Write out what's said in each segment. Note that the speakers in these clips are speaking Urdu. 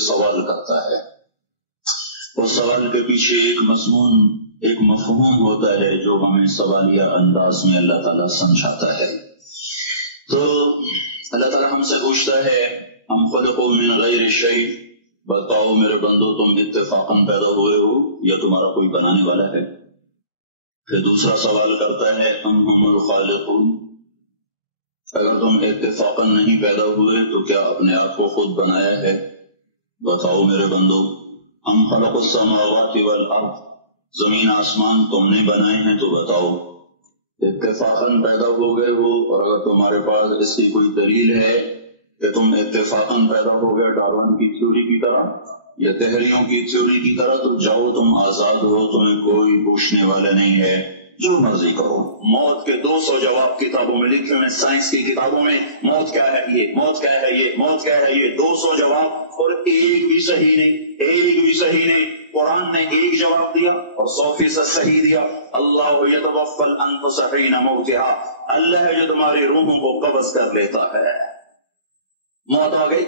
سوال کرتا ہے، اس سوال کے پیچھے ایک مضمون، ایک مفہوم ہوتا ہے جو ہمیں سوالیہ انداز میں اللہ تعالیٰ سمجھاتا ہے۔ تو اللہ تعالیٰ ہم سے پوچھتا ہے ہم خلقوا من غیر شیء، بتاؤ میرے بندو تم اتفاقاً پیدا ہوئے ہو یا تمہارا کوئی بنانے والا ہے؟ پھر دوسرا سوال کرتا ہے ام ہم الخالقون، اگر تم اتفاقاً نہیں پیدا ہوئے تو کیا اپنے آپ کو خود بنایا ہے؟ بتاؤ میرے بندو ام خلق السماوات والارض، زمین آسمان تم نے بنائے ہیں تو بتاؤ اتفاقاً پیدا ہو گئے ہو؟ اور اگر تمہارے پاس اس کی کوئی دلیل ہے کہ تم اتفاقاً پیدا ہو گئے ڈارون کی تھیوری کی طرح یا دہریوں کی تھیوری کی طرح، تو جاؤ تم آزاد ہو، تمہیں کوئی پوچھنے والا نہیں ہے، جو مرضی کرو۔ موت کے 200 جواب کتابوں میں لکھے ہوئے، سائنس کی کتابوں میں موت کیا ہے یہ، موت کیا ہے یہ، موت کیا ہے یہ، 200 جواب اور ایک بھی صحیح نہیں، ایک بھی صحیح نہیں۔ قرآن نے ایک جواب دیا اور 100% صحیح دیا۔ اللہ یتوفی الانفس حین موتها، اللہ ہے جو تمہاری روحوں کو قبض کر لیتا ہے۔ موت آ گئی،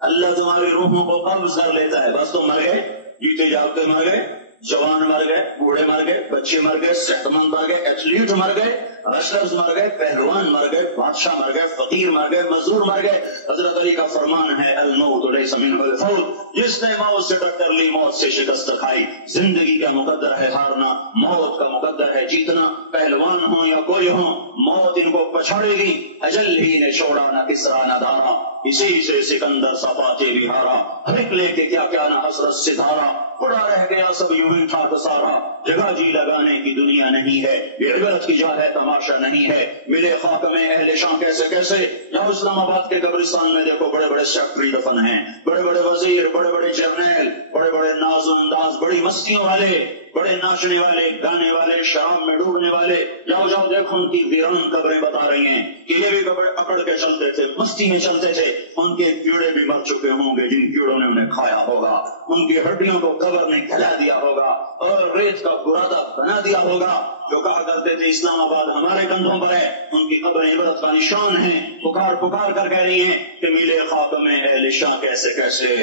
اللہ تمہاری روحوں کو قبض کر لیتا ہے، بس تم مر گئے، جیتے جاگتے مر گئے، جوان مر گئے، بوڑھے مر گئے، بچے مر گئے، صحت مند مر گئے، ایتھلیٹ مر گئے، رسلرز مر گئے، پہلوان مر گئے، بادشاہ مر گئے، فقیر مر گئے، مزدور مر گئے۔ حضرت علی کا فرمان ہے الموت لیس منہ الفوت، جس نے موت سے ٹکر لی موت سے شکست کھائی۔ زندگی کا مقدر ہے ہارنا، موت کا مقدر ہے جیتنا۔ پہلوان ہوں یا کوئی ہوں، موت ان کو پچھاڑے گی۔ اجل ہی نے چھوڑا نہ کسرا نہ دارا، اسی سے سکندر صفاتے بھی ہارا۔ ہر لے کے کیا کیا نہ حسرت ستارہ، پڑا رہ گیا سب یوں ہی ٹھاک سارا۔ جگہ جی لگانے کی دنیا نہیں ہے، یہ عبرت کی جا ہے تماشا نہیں ہے۔ ملے خاک میں اہل شاہ کیسے کیسے، یہاں اسلام آباد کے قبرستان میں دیکھو بڑے بڑے سیکٹری دفن ہیں، بڑے بڑے وزیر، بڑے بڑے جرنیل، بڑے بڑے ناز و انداز، بڑی مستیوں والے، بڑے ناچنے والے، گانے والے، شراب میں ڈوبنے والے۔ جاؤ جاؤ دیکھو ان کی ویران قبریں بتا رہی ہیں کہ یہ بھی اکڑ کے چلتے تھے، مستی میں چلتے تھے، ان کے کیڑے بھی مر چکے ہوں گے جن کیڑوں نے انہیں کھایا ہوگا، ان کی ہڈیوں کو قبر نے کھلا دیا ہوگا اور ریت کا برادہ بنا دیا ہوگا۔ جو کہا کرتے تھے اسلام آباد ہمارے کندھوں پر ہے، ان کی قبریں عبرت کا نشان ہیں۔ پکار پکار کر کہہ رہی ہیں کہ ملے خاک میں اہل شاہ کیسے کیسے،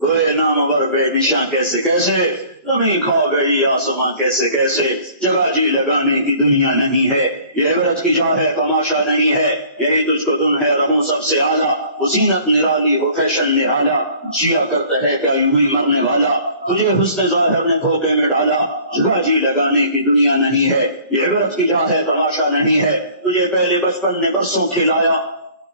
ہوئے نامور بے نشاں کیسے کیسے، زمین کھا گئی آسماں کیسے کیسے۔ جگہ جی لگانے کی دنیا نہیں ہے، یہ عبرت کی جا ہے تماشا نہیں ہے۔ یہی تجھ کو دن ہے رہوں سب سے اعلیٰ، وہ زینت نرالی وہ فیشن نرالا، جیا کرتا ہے کیا یوں ہی مرنے والا، تجھے حسن ظاہر نے دھوکے میں ڈالا۔ جگہ جی لگانے کی دنیا نہیں ہے، یہ عبرت کی جا ہے تماشا نہیں ہے۔ تجھے پہلے بچپن نے برسوں کھلایا،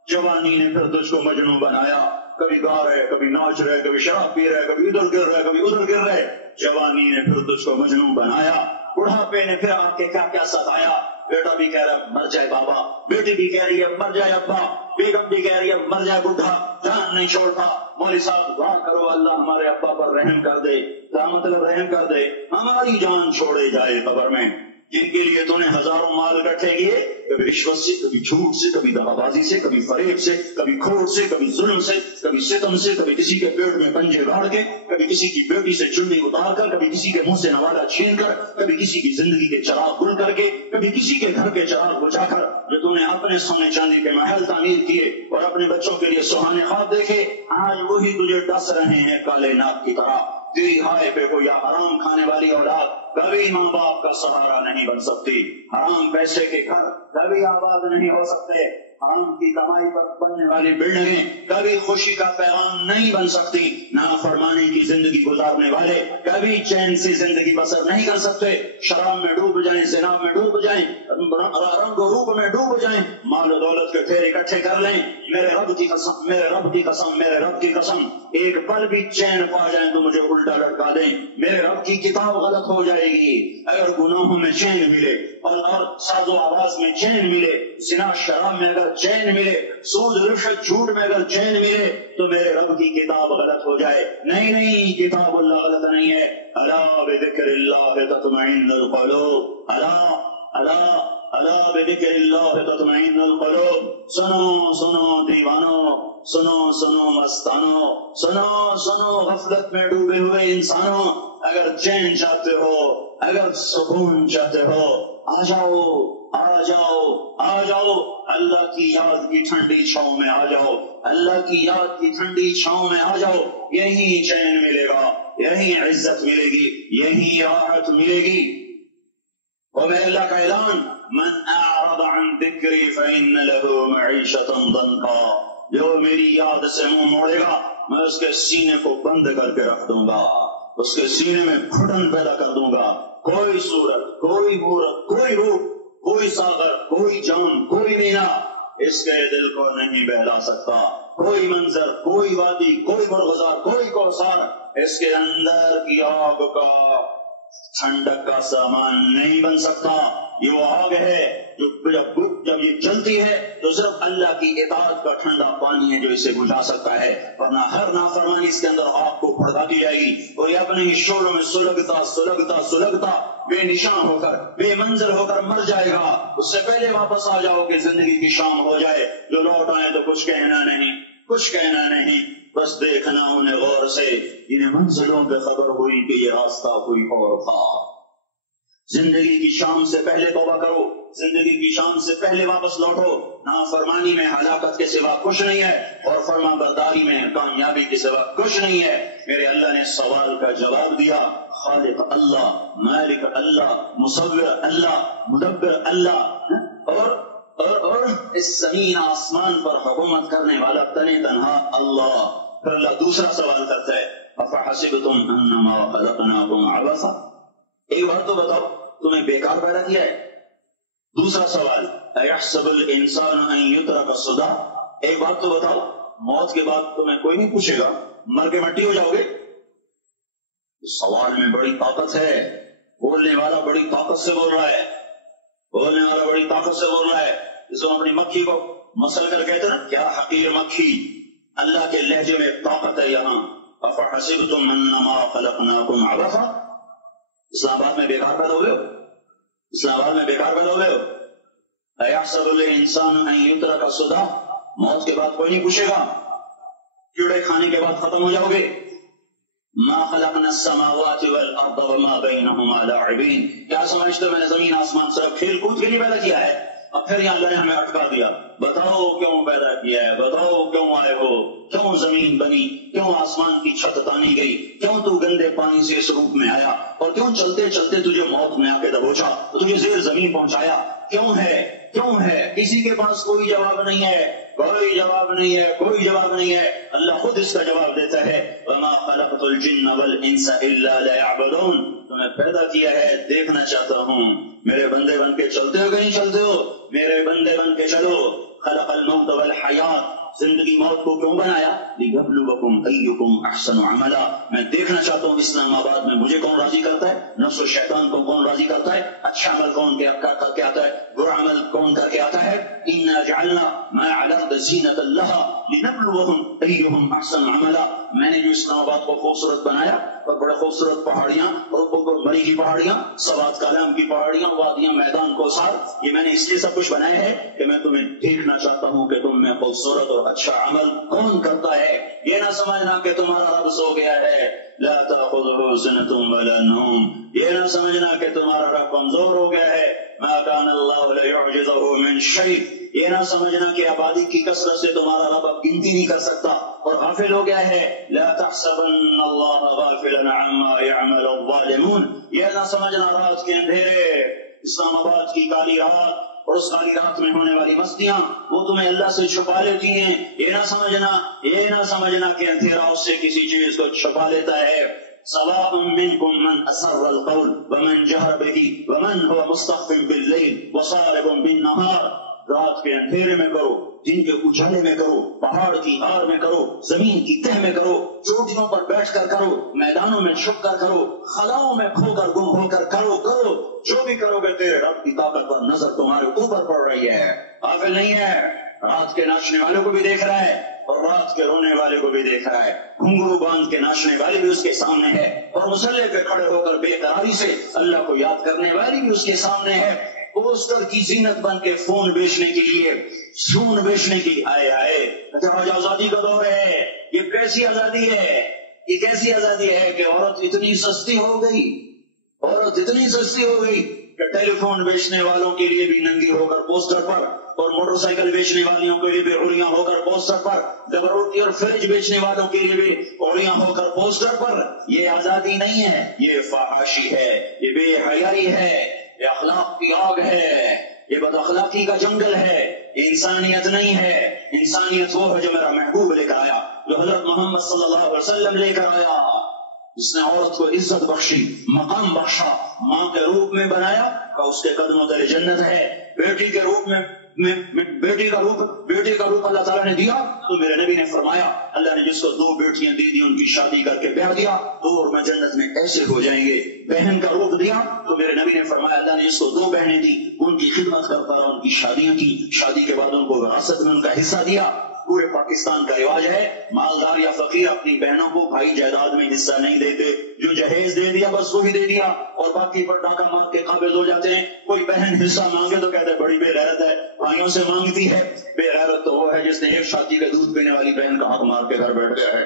جوانی نے پھر تجھ کو مجنوں بنایا۔ کبھی گا رہے، کبھی ناچ رہے، کبھی شراب پی رہے، کبھی ادھر گر رہے، کبھی ادھر گر رہے۔ جوانی نے پھر تجھ کو مجنوں بنایا، بڑھاپے نے پھر آ کے کیا کیا ستایا۔ بیٹا بھی کہہ رہا مر جائے بابا، بیٹی بھی کہہ رہی ہے مر جائے ابا، بیگم بھی کہہ رہی ہے مر جائے بڈھا، جان نہیں چھوڑتا۔ مولوی صاحب دعا کرو اللہ ہمارے ابا پر رحم کر دے۔ کیا مطلب رحم کر دے؟ ہماری جان چھوڑے جائے قبر میں، جن کے لیے تو نے ہزاروں مال اکٹھے کیے، کبھی رشوت سے، کبھی جھوٹ سے، کبھی دغا بازی سے، کبھی فریب سے، کبھی کھوٹ سے، کبھی ظلم سے، کبھی ستم سے، کبھی کسی کے پیٹ میں پنجے گاڑ کے، کبھی کسی کی بیٹی سے چنڈی اتار کر، کبھی کسی کے منہ سے نوالا چھین کر، کبھی کسی کی زندگی کے چراغ گل کر کے، کبھی کسی کے گھر کے چراغ بجھا کر۔ جو تو نے اپنے سونے چاندی کے محل تعمیر کیے اور اپنے بچوں کے لیے سہانے خواب دیکھے، آج وہی تجھے ڈس رہے ہیں کالے ناگ کی طرح۔ تیری ہائے پہ کو یا حرام کھانے والی اولاد کبھی ماں باپ کا سہارا نہیں بن سکتی۔ حرام پیسے کے گھر کبھی آباد نہیں ہو سکتے، حرام کی کمائی پر بننے والی بلڈنگیں کبھی خوشی کا پیغام نہیں بن سکتی۔ نافرمانی کی زندگی گزارنے والے کبھی چین سے زندگی بسر نہیں کر سکتے۔ شراب میں ڈوب جائیں، زنا میں ڈوب جائیں، رنگ و روپ میں ڈوب جائیں، مال و دولت کے ڈھیر اکٹھے کر لیں، میرے رب کی قسم، میرے رب کی قسم، میرے رب کی قسم، ایک پل بھی چین پا جائیں تو مجھے الٹا لٹکا دیں، میرے رب کی کتاب غلط ہو جائے گی۔ اگر گناہوں میں چین ملے اور ساز و آواز میں چین ملے، زنا شراب میں اگر چین ملے، سود رشوت جھوٹ میں اگر چین ملے، تو میرے رب کی کتاب غلط ہو جائے۔ نہیں نہیں، کتاب اللہ غلط نہیں ہے۔ الا بذکر اللہ تطمئن القلوب، الا الا الا بذکر اللہ تطمئن القلوب۔ سنو سنو دیوانو، سنو سنو مستانو، سنو سنو غفلت میں ڈوبے ہوئے انسانوں، اگر چین چاہتے ہو، اگر سکون چاہتے ہو آ جاؤ آ جاؤ آ جاؤ، اللہ کی یاد کی ٹھنڈی چھاؤں میں آ جاؤ، اللہ کی یاد کی ٹھنڈی چھاؤں میں آ جاؤ، یہی چین ملے گا، یہی عزت ملے گی، یہی راحت ملے گی۔ اور میرے اللہ کا اعلان، من اعرض عن ذکری فإن له معیشۃ ضنکا، جو میری یاد سے منہ موڑے گا میں اس کے سینے کو بند کر کے رکھ دوں گا، اس کے سینے میں گھٹن پیدا کر دوں گا، کوئی صورت، کوئی مورت، کوئی روح، کوئی ساغر، کوئی جان، کوئی مینا اس کے دل کو نہیں بہلا سکتا، کوئی منظر، کوئی وادی، کوئی برگزار، کوئی کوثر اس کے اندر کی آگ کا ٹھنڈک کا سامان نہیں بن سکتا۔ یہ وہ آگ ہے جو جب یہ جلتی ہے تو صرف اللہ کی اطاعت کا ٹھنڈا پانی ہے جو اسے بجھا سکتا ہے، ورنہ ہر نافرمانی اس کے اندر آگ کو بھڑکاتی جائے گی اور یہ اپنے ہی شعلوں میں سلگتا سلگتا سلگتا بے نشان ہو کر، بے منزل ہو کر مر جائے گا۔ اس سے پہلے واپس آ جاؤ کہ زندگی کی شام ہو جائے، جو لوٹ آئے تو کچھ کہنا نہیں، کچھ کہنا نہیں، بس دیکھنا انہیں غور سے، انہیں منزلوں پہ خبر ہوئی کہ یہ راستہ کوئی اور تھا۔ زندگی کی شام سے پہلے توبہ کرو، زندگی کی شام سے پہلے واپس لوٹو۔ نافرمانی میں ہلاکت کے سوا کچھ نہیں ہے اور فرما برداری میں کامیابی کے سوا کچھ نہیں ہے۔ میرے اللہ نے سوال کا جواب دیا، خالق اللہ، مالک اللہ، مصور اللہ، مدبر اللہ، اور اس زمین آسمان پر حکومت کرنے والا تنے تنہا اللہ۔ پھر اللہ دوسرا سوال کرتا ہے، افحسبتم انما خلقناکم عبثا، ایک بات تو بتاؤ تمہیں بیکار پیدا کیا ہے؟ دوسرا سوال، ایحسب الانسان ان یترک سدی، ایک بات تو بتاؤ موت کے بعد تمہیں کوئی نہیں پوچھے گا، مر کے مٹی ہو جاؤ گے؟ سوال میں بڑی طاقت ہے، بولنے والا بڑی طاقت سے بول رہا ہے، بولنے والا بڑی طاقت سے بول رہا ہے۔ جس کو اپنی مکھی کو مسل کر کہتے ہیں نا، کیا حقیر مکھی، اللہ کے لہجے میں طاقت ہے یہاں۔ افحسبتم انما خلقناکم عبثا، اسلام آباد میں بیکار پیدا ہوئے ہو، اسلام آباد میں بیکار پیدا ہوئے ہو۔ ایحسب الانسان ان یترک سدی، موت کے بعد کوئی نہیں پوچھے گا، کیڑے کھانے کے بعد ختم ہو جاؤ گے۔ ما خلقنا السماوات والارض وما بینہما لاعبین، کیا سمجھتے ہو میں نے زمین آسمان صرف کھیل کود کے لیے پیدا کیا ہے؟ اب پھر یہاں اللہ نے ہمیں اٹکا دیا، بتاؤ کیوں پیدا کیا ہے، بتاؤ کیوں آئے ہو، کیوں زمین بنی، کیوں آسمان کی چھت تانی گئی، کیوں تو گندے پانی سے اس روپ میں آیا، اور کیوں چلتے چلتے تجھے موت میں آ کے دبوچا، تجھے زیر زمین پہنچایا، کیوں ہے، کیوں ہے؟ کسی کے پاس کوئی جواب نہیں ہے، کوئی جواب نہیں ہے، کوئی جواب نہیں ہے۔ اللہ خود اس کا جواب دیتا ہے، وما خلقت الجن والانس الا ليعبدون، تمہیں پیدا کیا ہے دیکھنا چاہتا ہوں، میرے بندے بن کے چلتے ہو کہ نہیں چلتے ہو، میرے بندے بن کے چلو۔ خلق الموت والحیات، زندگی موت کو کیوں بنایا؟ لِيَبْلُوَكُمْ أَيُّكُمْ أَحْسَنُ عَمَلًا، میں دیکھنا چاہتا ہوں اسلام آباد میں مجھے کون راضی کرتا ہے، نفس و شیطان کو کون راضی کرتا ہے، اچھا عمل کون کر کے آتا ہے، برا عمل کون کر کے آتا ہے۔ إِنَّا جَعَلْنَا مَا عَلَى الْأَرْضِ زِينَةً لَهَا لِنَبْلُوَهُمْ أَيُّهُمْ أَحْسَنُ عَمَلًا، میں نے جو اسلام آباد کو خوبصورت بنایا اور بڑے خوبصورت پہاڑیاں اور مری کی پہاڑیاں، سوات کالام کی پہاڑیاں، وادیاں، میدان کوثر، یہ میں نے اس لیے سب کچھ بنایا ہے کہ میں تمہیں دیکھنا چاہتا ہوں کہ تم میں خوبصورت اور اچھا عمل کون کرتا ہے۔ یہ نہ سمجھنا کہ تمہارا رب سو گیا ہے، لا تأخذه سنة ولا نوم، یہ نہ سمجھنا کہ تمہارا رب کمزور ہو گیا ہے، ما كان الله ليعجزه من شيء، یہ نہ سمجھنا کہ آبادی کی کثرت سے تمہارا رب اب گنتی نہیں کر سکتا اور غافل ہو گیا ہے، لا تحسبن الله غافلا عما يعمل الظالمون، یہ نہ سمجھنا رات کے اندھیرے، اسلام آباد کی کالی رات اور اس کالی رات میں ہونے والی مستیاں وہ تمہیں اللہ سے چھپا لیتی ہیں، یہ نہ سمجھنا کہ اندھیرا اس سے کسی چیز کو چھپا لیتا ہے۔ سواء منکم من اسر القول ومن جہر به ومن هو مستخف باللیل وصارب بالنہار، رات کے اندھیرے میں کرو، دن کے اجالے میں کرو، پہاڑ کی آڑ میں کرو، زمین کی تہ میں کرو، چوٹیوں پر بیٹھ کر کرو، میدانوں میں چھپ کر کرو، خلاؤں میں کھو کر گم ہو کر کرو، جو بھی کرو گے تیرے رب کی طاقت پر نظر تمہارے اوپر پڑ رہی ہے، غافل نہیں ہے، رات کے ناچنے والوں کو بھی دیکھ رہا ہے اور رات کے رونے والے کو بھی دیکھ رہا ہے، گھنگرو باندھ کے ناچنے والے بھی اس کے سامنے ہے اور مسلح پہ کھڑے ہو کر بے قراری سے اللہ کو یاد کرنے والی بھی اس کے سامنے ہے۔ پوسٹر کی زینت بن کے فون بیچنے کے لیے، سون بیچنے کے لیے، آئے آج آزادی کا دور ہے، یہ کیسی آزادی ہے، یہ کیسی آزادی ہے کہ عورت اتنی سستی ہو گئی، عورت اتنی سستی ہو گئی کہ ٹیلی فون بیچنے والوں کے لیے بھی ننگی ہو کر پوسٹر پر، اور موٹر سائیکل بیچنے والوں کے لیے بھی عریاں ہو کر پوسٹر پر، روٹی اور فریج بیچنے والوں کے لیے بھی عریاں ہو کر پوسٹر پر۔ یہ آزادی نہیں ہے، یہ فحاشی ہے، یہ بے حیائی ہے، یہ اخلاق کی آگ ہے، یہ بد اخلاقی کا جنگل ہے، یہ انسانیت نہیں ہے۔ انسانیت وہ ہے جو میرا محبوب لے کر آیا، جو حضرت محمد صلی اللہ علیہ وسلم لے کر آیا، جس نے عورت کو عزت بخشی، مقام بخشا، ماں کے روپ میں بنایا کہ اس کے قدموں تلے جنت ہے، بیٹی کے روپ میں بیٹی کا روپ اللہ تعالیٰ نے دیا تو میرے نبی نے فرمایا اللہ نے جس کو 2 بیٹیاں دی ان کی شادی کر کے بیاہ دیا تو اور میں جنت میں ایسے ہو جائیں گے۔ بہن کا روپ دیا تو میرے نبی نے فرمایا اللہ نے جس کو 2 بہنیں دی ان کی خدمت کرتا رہا، ان کی شادیاں کی، شادی کے بعد ان کو وراثت میں ان کا حصہ دیا۔ پورے پاکستان کا رواج ہے مالدار یا فقیر اپنی بہنوں کو بھائی جائیداد میں حصہ نہیں دیتے، جو جہیز دے دیا بس وہی دے دیا، اور باقی پر ڈاکہ مار کے قابض ہو جاتے ہیں۔ کوئی بہن حصہ مانگے تو کہتے ہیں بڑی بے غیرت ہے، بھائیوں سے مانگتی ہے۔ بے غیرت تو وہ ہے جس نے ایک شادی کا دودھ پینے والی بہن کا حق مار کے گھر بیٹھ گیا ہے۔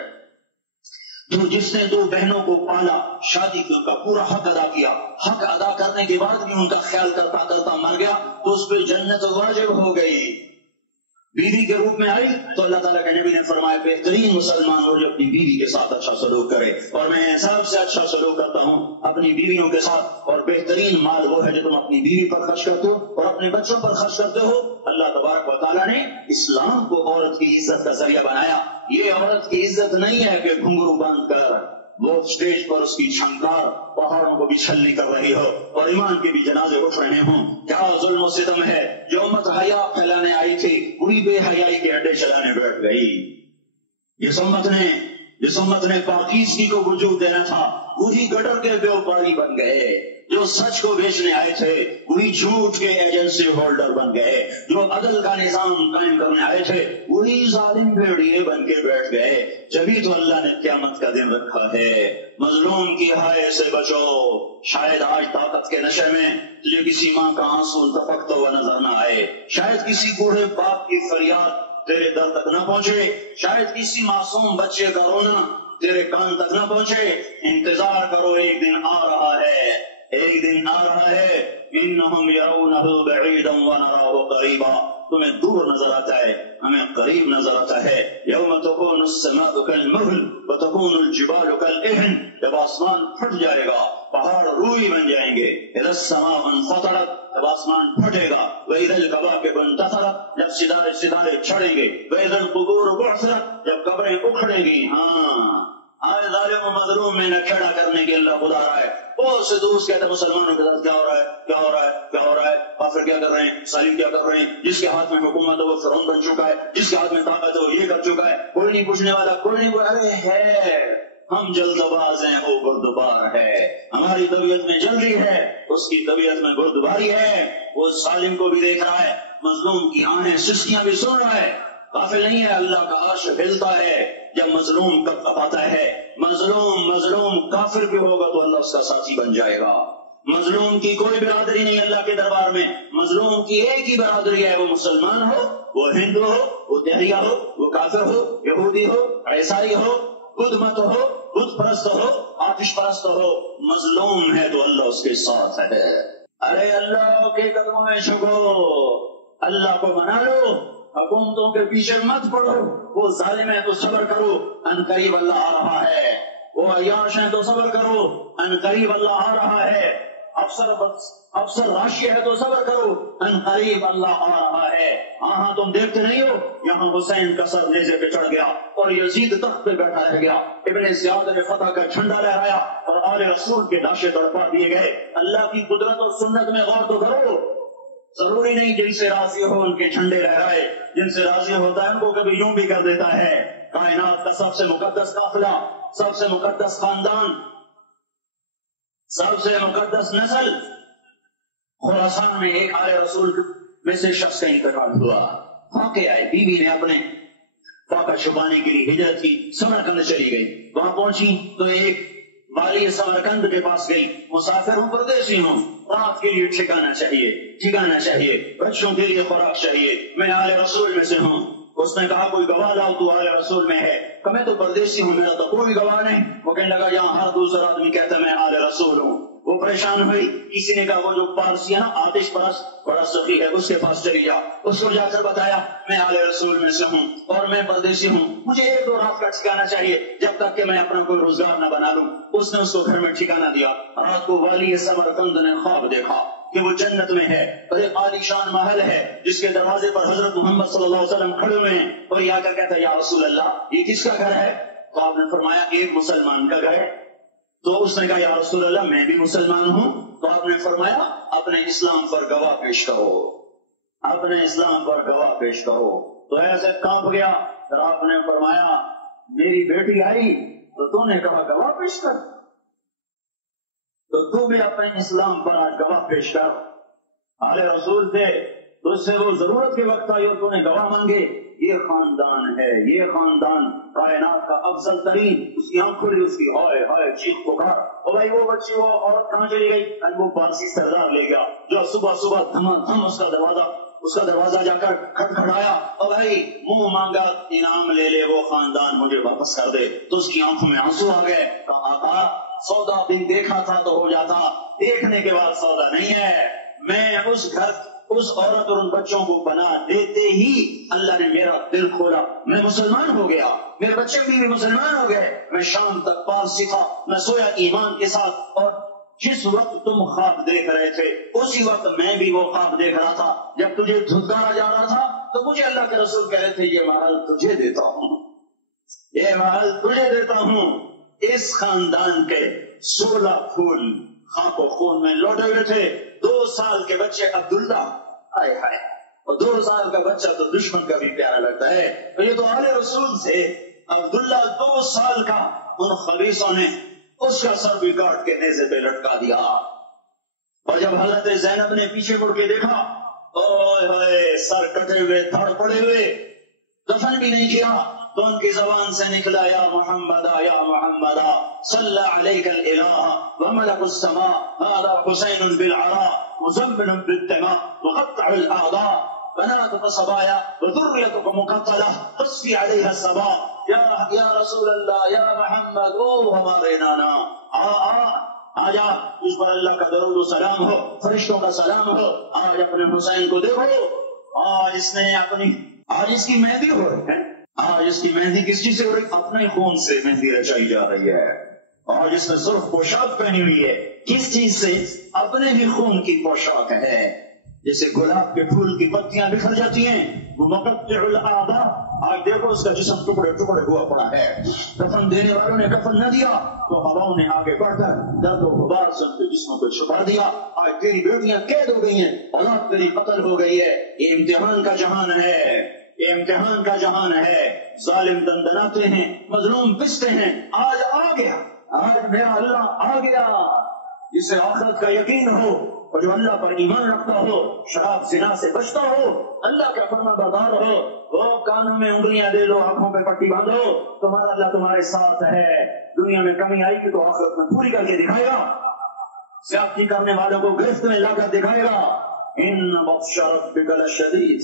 تو جس نے 2 بہنوں کو پالا، شادی کا پورا حق ادا کیا، حق ادا کرنے کے بعد بھی ان کا خیال کرتا کرتا مر گیا تو اس پہ جنت واجب ہو گئی۔ بیوی کے روپ میں آئی تو اللہ تعالیٰ کے نبی نے فرمایا بہترین مسلمان ہو جو اپنی بیوی کے ساتھ اچھا سلوک کرے، اور میں سب سے اچھا سلوک کرتا ہوں اپنی بیویوں کے ساتھ، اور بہترین مال وہ ہے جو تم اپنی بیوی پر خرچ کرتے ہو اور اپنے بچوں پر خرچ کرتے ہو۔ اللہ تبارک و تعالیٰ نے اسلام کو عورت کی عزت کا ذریعہ بنایا۔ یہ عورت کی عزت نہیں ہے کہ گھنگرو بند کر وہ اسٹیج پر اس کی چھنکار پہاڑوں کو بھی چھلنی کر رہی ہو اور ایمان کے بھی جنازے اٹھ رہے ہوں۔ کیا ظلم و ستم ہے، جو امت حیا پھیلانے آئی تھی وہی بے حیائی کے اڈے چلانے بیٹھ گئی۔ جس امت نے پاکیزگی کو وجود دینا تھا وہی گٹر کے بیوپاری بن گئے، جو سچ کو بیچنے آئے تھے وہی جھوٹ کے ایجنسی ہولڈر بن گئے، جو عدل کا نظام قائم کرنے آئے تھے وہی ظالم بھیڑیے بن کے بیٹھ گئے۔ جبھی تو اللہ نے قیامت کا دن رکھا ہے۔ مظلوم کی ہائے سے بچو، شاید آج طاقت کے نشے میں تجھے کسی ماں کا آنسو ٹپکتا ہوا نظر نہ آئے، شاید کسی بوڑھے باپ کی فریاد تیرے در تک نہ پہنچے، شاید کسی معصوم بچے کا رونا تیرے کان تک نہ پہنچے۔ انتظار کرو، ایک دن آ رہا ہے، ایک دن آ رہا ہے۔ انہم یرونہ بعیدا ونراہ قریبا، تمہیں دور نظر آتا ہے ہمیں قریب نظر آتا ہے۔ یوم تکون السماء کالمہل وتکون الجبال کالعہن، جب آسمان پھٹ جائے گا پہاڑ روئی بن جائیں گے۔ اذا السماء انفطرت، جب آسمان پھٹے گا۔ واذا الکواکب انتثرت، جب ستارے چھڑیں گے۔ واذا القبور بعثرت، جب قبریں اکھڑیں گی۔ آج ظالم و مظلوم میں نہ کھڑا کرنے کے اللہ بلا رہا ہے۔ بہت سے دوست کہتے ہیں مسلمانوں کے ساتھ کیا ہو رہا ہے، کیا ہو رہا ہے، کیا ہو رہا ہے، کافر کیا کر رہے ہیں، ظالم کیا کر رہے ہیں، جس کے ہاتھ میں حکومت ہے وہ فرعون بن چکا ہے، جس کے ہاتھ میں طاقت ہے وہ یہ کر چکا ہے، کوئی نہیں پوچھنے والا، کوئی نہیں۔ ارے ہے، ہم جلد باز ہیں، وہ بردبار ہے۔ ہماری طبیعت میں جلدی ہے، اس کی طبیعت میں بردباری ہے۔ وہ ظالم کو بھی دیکھ رہا ہے، مظلوم کی آہیں سسکیاں بھی سن رہا ہے، غافل نہیں ہے۔ اللہ کا عرش ہلتا ہے جب مظلوم کب آتا ہے۔ مظلوم کافر بھی ہوگا تو اللہ اس کا ساتھی بن جائے گا۔ مظلوم کی کوئی برادری نہیں اللہ کے دربار میں، مظلوم کی ایک ہی برادری ہے، وہ مسلمان ہو، وہ ہندو ہو، وہ دہریہ ہو، وہ کافر ہو، یہودی ہو، عیسائی ہو، بدھ مت ہو، بت پرست ہو، آتش پرست ہو، مظلوم ہے تو اللہ اس کے ساتھ ہے۔ ارے اللہ کے قدموں میں جھکو، اللہ کو منا لو، حکومتوں کے پیچھے مت پڑو۔ وہ ظالم ہے تو صبر کرو، ان قریب اللہ آ رہا ہے۔ وہ عیاش ہیں تو صبر کرو، ان قریب اللہ آ رہا ہے۔ افسر راشی ہے تو صبر کرو، ان قریب اللہ آ رہا ہے۔ ہاں تم دیکھتے نہیں ہو، یہاں حسین کا سر نیزے پہ چڑھ گیا اور یزید تخت پہ بیٹھا رہ گیا، ابن زیاد نے فتح کا جھنڈا لہرایا اور آل رسول کے لاشیں تڑپا دیے گئے۔ اللہ کی قدرت اور سنت میں غور تو کرو۔ ضروری نہیں جن سے راضی ہو ان کے جھنڈے لہرائے، جن سے راضی ہوتا ہے ان کو کبھی یوں بھی کر دیتا ہے۔ کائنات کا سب سے مقدس قافلہ، سب سے مقدس خاندان، سب سے مقدس نسل، خراسان میں ایک آل رسول میں سے شخص کا انتقال ہوا۔ فاقے آئے، بیوی نے اپنے فاقہ چھپانے کے لیے ہجرت کی، سمرقند چلی گئی۔ وہاں پہنچی تو ایک والی سمرقند کے پاس گئی، مسافر ہوں، پردیسی ہوں، رات کے لیے ٹھکانا چاہیے، بچوں کے لیے خوراک چاہیے، میں آل رسول میں سے ہوں۔ اس نے کہا کوئی گواہ لاؤ تو آل رسول میں ہے۔ کہ میں تو پردیسی ہوں، میرا تو کوئی گواہ نہیں۔ وہ کہنے لگا یہاں ہر دوسرا آدمی کہتا ہے میں آل رسول ہوں۔ وہ پریشان ہوئی. کسی نے کہا وہ جو پارسی ہے نا آتش پرست بڑا سخی ہے اس کے پاس چلی جا. اس کو جا کر بتایا میں آل رسول میں سے ہوں اور میں پردیسی ہوں, مجھے 1-2 رات کا ٹھکانا چاہیے جب تک کہ میں اپنا کوئی روزگار نہ بنا لوں. اس نے اس کو گھر میں ٹھکانا دیا. رات کو والی سمرقند نے خواب دیکھا کہ وہ جنت میں ہے اور ایک عالی شان محل ہے جس کے دروازے پر حضرت محمد صلی اللہ علیہ وسلم کھڑے ہوئے ہیں, اور یہ آ کر کہتا ہے یا رسول اللہ یہ کس کا گھر ہے؟ تو آپ نے فرمایا ایک مسلمان کا گھر ہے. تو اس نے کہا یا رسول اللہ میں بھی مسلمان ہوں. تو آپ نے فرمایا اپنے اسلام پر گواہ پیش کرو, اپنے اسلام پر گواہ پیش کرو. تو ایسے کانپ گیا. پھر آپ نے فرمایا میری بیٹی آئی تو تو نے کہا گواہ پیش کر, تو تو بھی اپنے اسلام پر آج گواہ پیش کر. آل رسول تھے تو اس سے وہ ضرورت کے وقت آئی اور تو نے گواہ مانگے. یہ خاندان ہے, یہ خاندان کائنات کا افضل ترین. اس کی آنکھ کھلی, اس کی ہائے ہائے چیخ پکار. اور بھائی وہ بچی وہ عورت کہاں چلی گئی؟ وہ پارسی سردار لے گیا جو صبح صبح دھما دھم اس کا دروازہ جا کر کھٹکھٹایا. اور بھائی منہ مانگا انعام لے لے, وہ خاندان مجھے واپس کر دے. تو اس کی آنکھوں میں آنسو آ گئے. کہا آقا سودا بن دیکھا تھا تو ہو جاتا, دیکھنے کے بعد سودا نہیں ہے. میں اس گھر اس عورت اور ان بچوں کو بنا دیتے ہی اللہ نے میرا دل کھولا, میں مسلمان ہو گیا, میرے بچے بھی مسلمان ہو گئے. میں شام تک پارسی تھا, میں سویا ایمان کے ساتھ, اور جس وقت تم خواب دیکھ رہے تھے اسی وقت میں بھی وہ خواب دیکھ رہا تھا. جب تجھے دھتکارا جا رہا تھا تو مجھے اللہ کے رسول کہہ رہے تھے یہ محل تجھے دیتا ہوں, یہ محل تجھے دیتا ہوں. اس خاندان کے 16 پھول خاک و خون میں لوٹے ہوئے تھے. 2 سال کے بچے عبداللہ, ہائے ہائے, اور 2 سال کا بچہ تو دشمن کا بھی پیارا لگتا ہے. تو یہ تو آل رسول تھے. عبداللہ 2 سال کا, ان خبیثوں نے اس کا سر بھی کاٹ کے نیزے پہ لٹکا دیا. اور جب حضرت زینب نے پیچھے مڑ کے دیکھا, اوئے ہوئے سر کٹے ہوئے دھڑ پڑے ہوئے, دفن بھی نہیں کیا, تو ان کی زبان سے نکلا یا محمد یا محمد صلی علیک الالہ وملک السماء هذا حسین بالعراء مزمن بالدماء مقطع الاعضاء بناتك صبايا وذريتك مقتلة تصفي عليها الصباح. یا رسول اللہ یا محمد, او ہمارے نانا, آجا اس پر اللہ کا درود و سلام ہو, فرشتوں کا سلام ہو. آج اپنے حسین کو دیکھو, آج اس نے آج اس کی مہندی ہو رہی ہے. آج اس کی مہندی کس چیز سے ہو رہی؟ اپنے خون سے مہندی رچائی جا رہی ہے. آج اس نے سرخ پوشاک پہنی ہوئی ہے, کس چیز سے؟ اپنے ہی خون کی پوشاک ہے. جیسے گلاب کے پھول کی پتیاں بکھر جاتی ہیں, وہ مقطع الاعضاء. آج دیکھو اس کا جسم ٹکڑے ٹکڑے ہوا پڑا ہے. کفن دینے والوں نے کفن نہ دیا تو ہواؤں نے آگے بڑھ کر درد و غبار سے ان کے جسموں کو چھپا دیا. آج تیری بیٹیاں قید ہو گئی ہیں, اولاد تیری قتل ہو گئی ہے. یہ امتحان کا جہان ہے, یہ امتحان کا جہان ہے. ظالم دندناتے ہیں, مظلوم پستے ہیں. آج آ گیا, آج میرا اللہ آ گیا جسے آخرت کا یقین ہو اور جو اللہ پر ایمان رکھتا ہو, شراب زنا سے بچتا ہو, اللہ کا فرما بردار ہو. وہ کانوں میں انگلیاں دے دو, آنکھوں پہ پٹی باندھو, تمہارا اللہ تمہارے ساتھ ہے. دنیا میں کمی آئی گی تو آخرت میں پوری کر کے دکھائے گا. زیادتی کرنے والوں کو گرفت میں لا کر دکھائے گا. ان بطش ربک لشدید,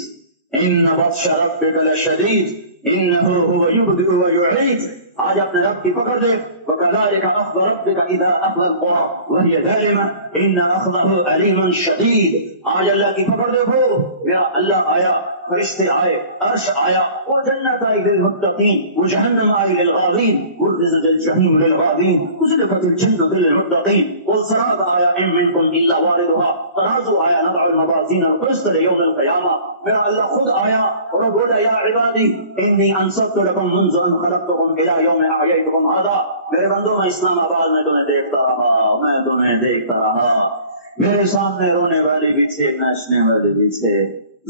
ان بطش ربک لشدید انہ هو یبدئ ویعید. آج اپنے رب کی پکڑ دے. وَكَذَلِكَ أَخْذُ رَبِّكَ إِذَا أَخْذَ الْقُرَىٰ وَهِيَ ظَالِمَةٌ إِنَّ أَخْذَهُ أَلِيمٌ شَدِيدٌ. آج اللہ کی پکڑ دیکھو, میرا اللہ آیا, فرشتے آئے, عرش آیا, وہ جنت آئی للمتقین, وہ جہنم آئی للغاوین, وَبُرِّزَتِ الجحیم للغاوین, وَأُزْلِفَتِ الجنة للمتقین, والصراط آیا إِن مِّنكُمْ إِلَّا وَارِدُهَا, ترازو آیا, نضع الموازین القسط ليوم القیامہ. میرا اللہ خود آیا اور بولا یا عبادی انی انصبت لکم منذ ان خلقتکم الى یوم احییتکم هذا. میرے بندوں, میں اسلام آباد میں تمہیں دیکھتا رہا, میں تمہیں دیکھتا رہا. میرے سامنے رونے والے بھی تھے, ناچنے والے بھی تھے,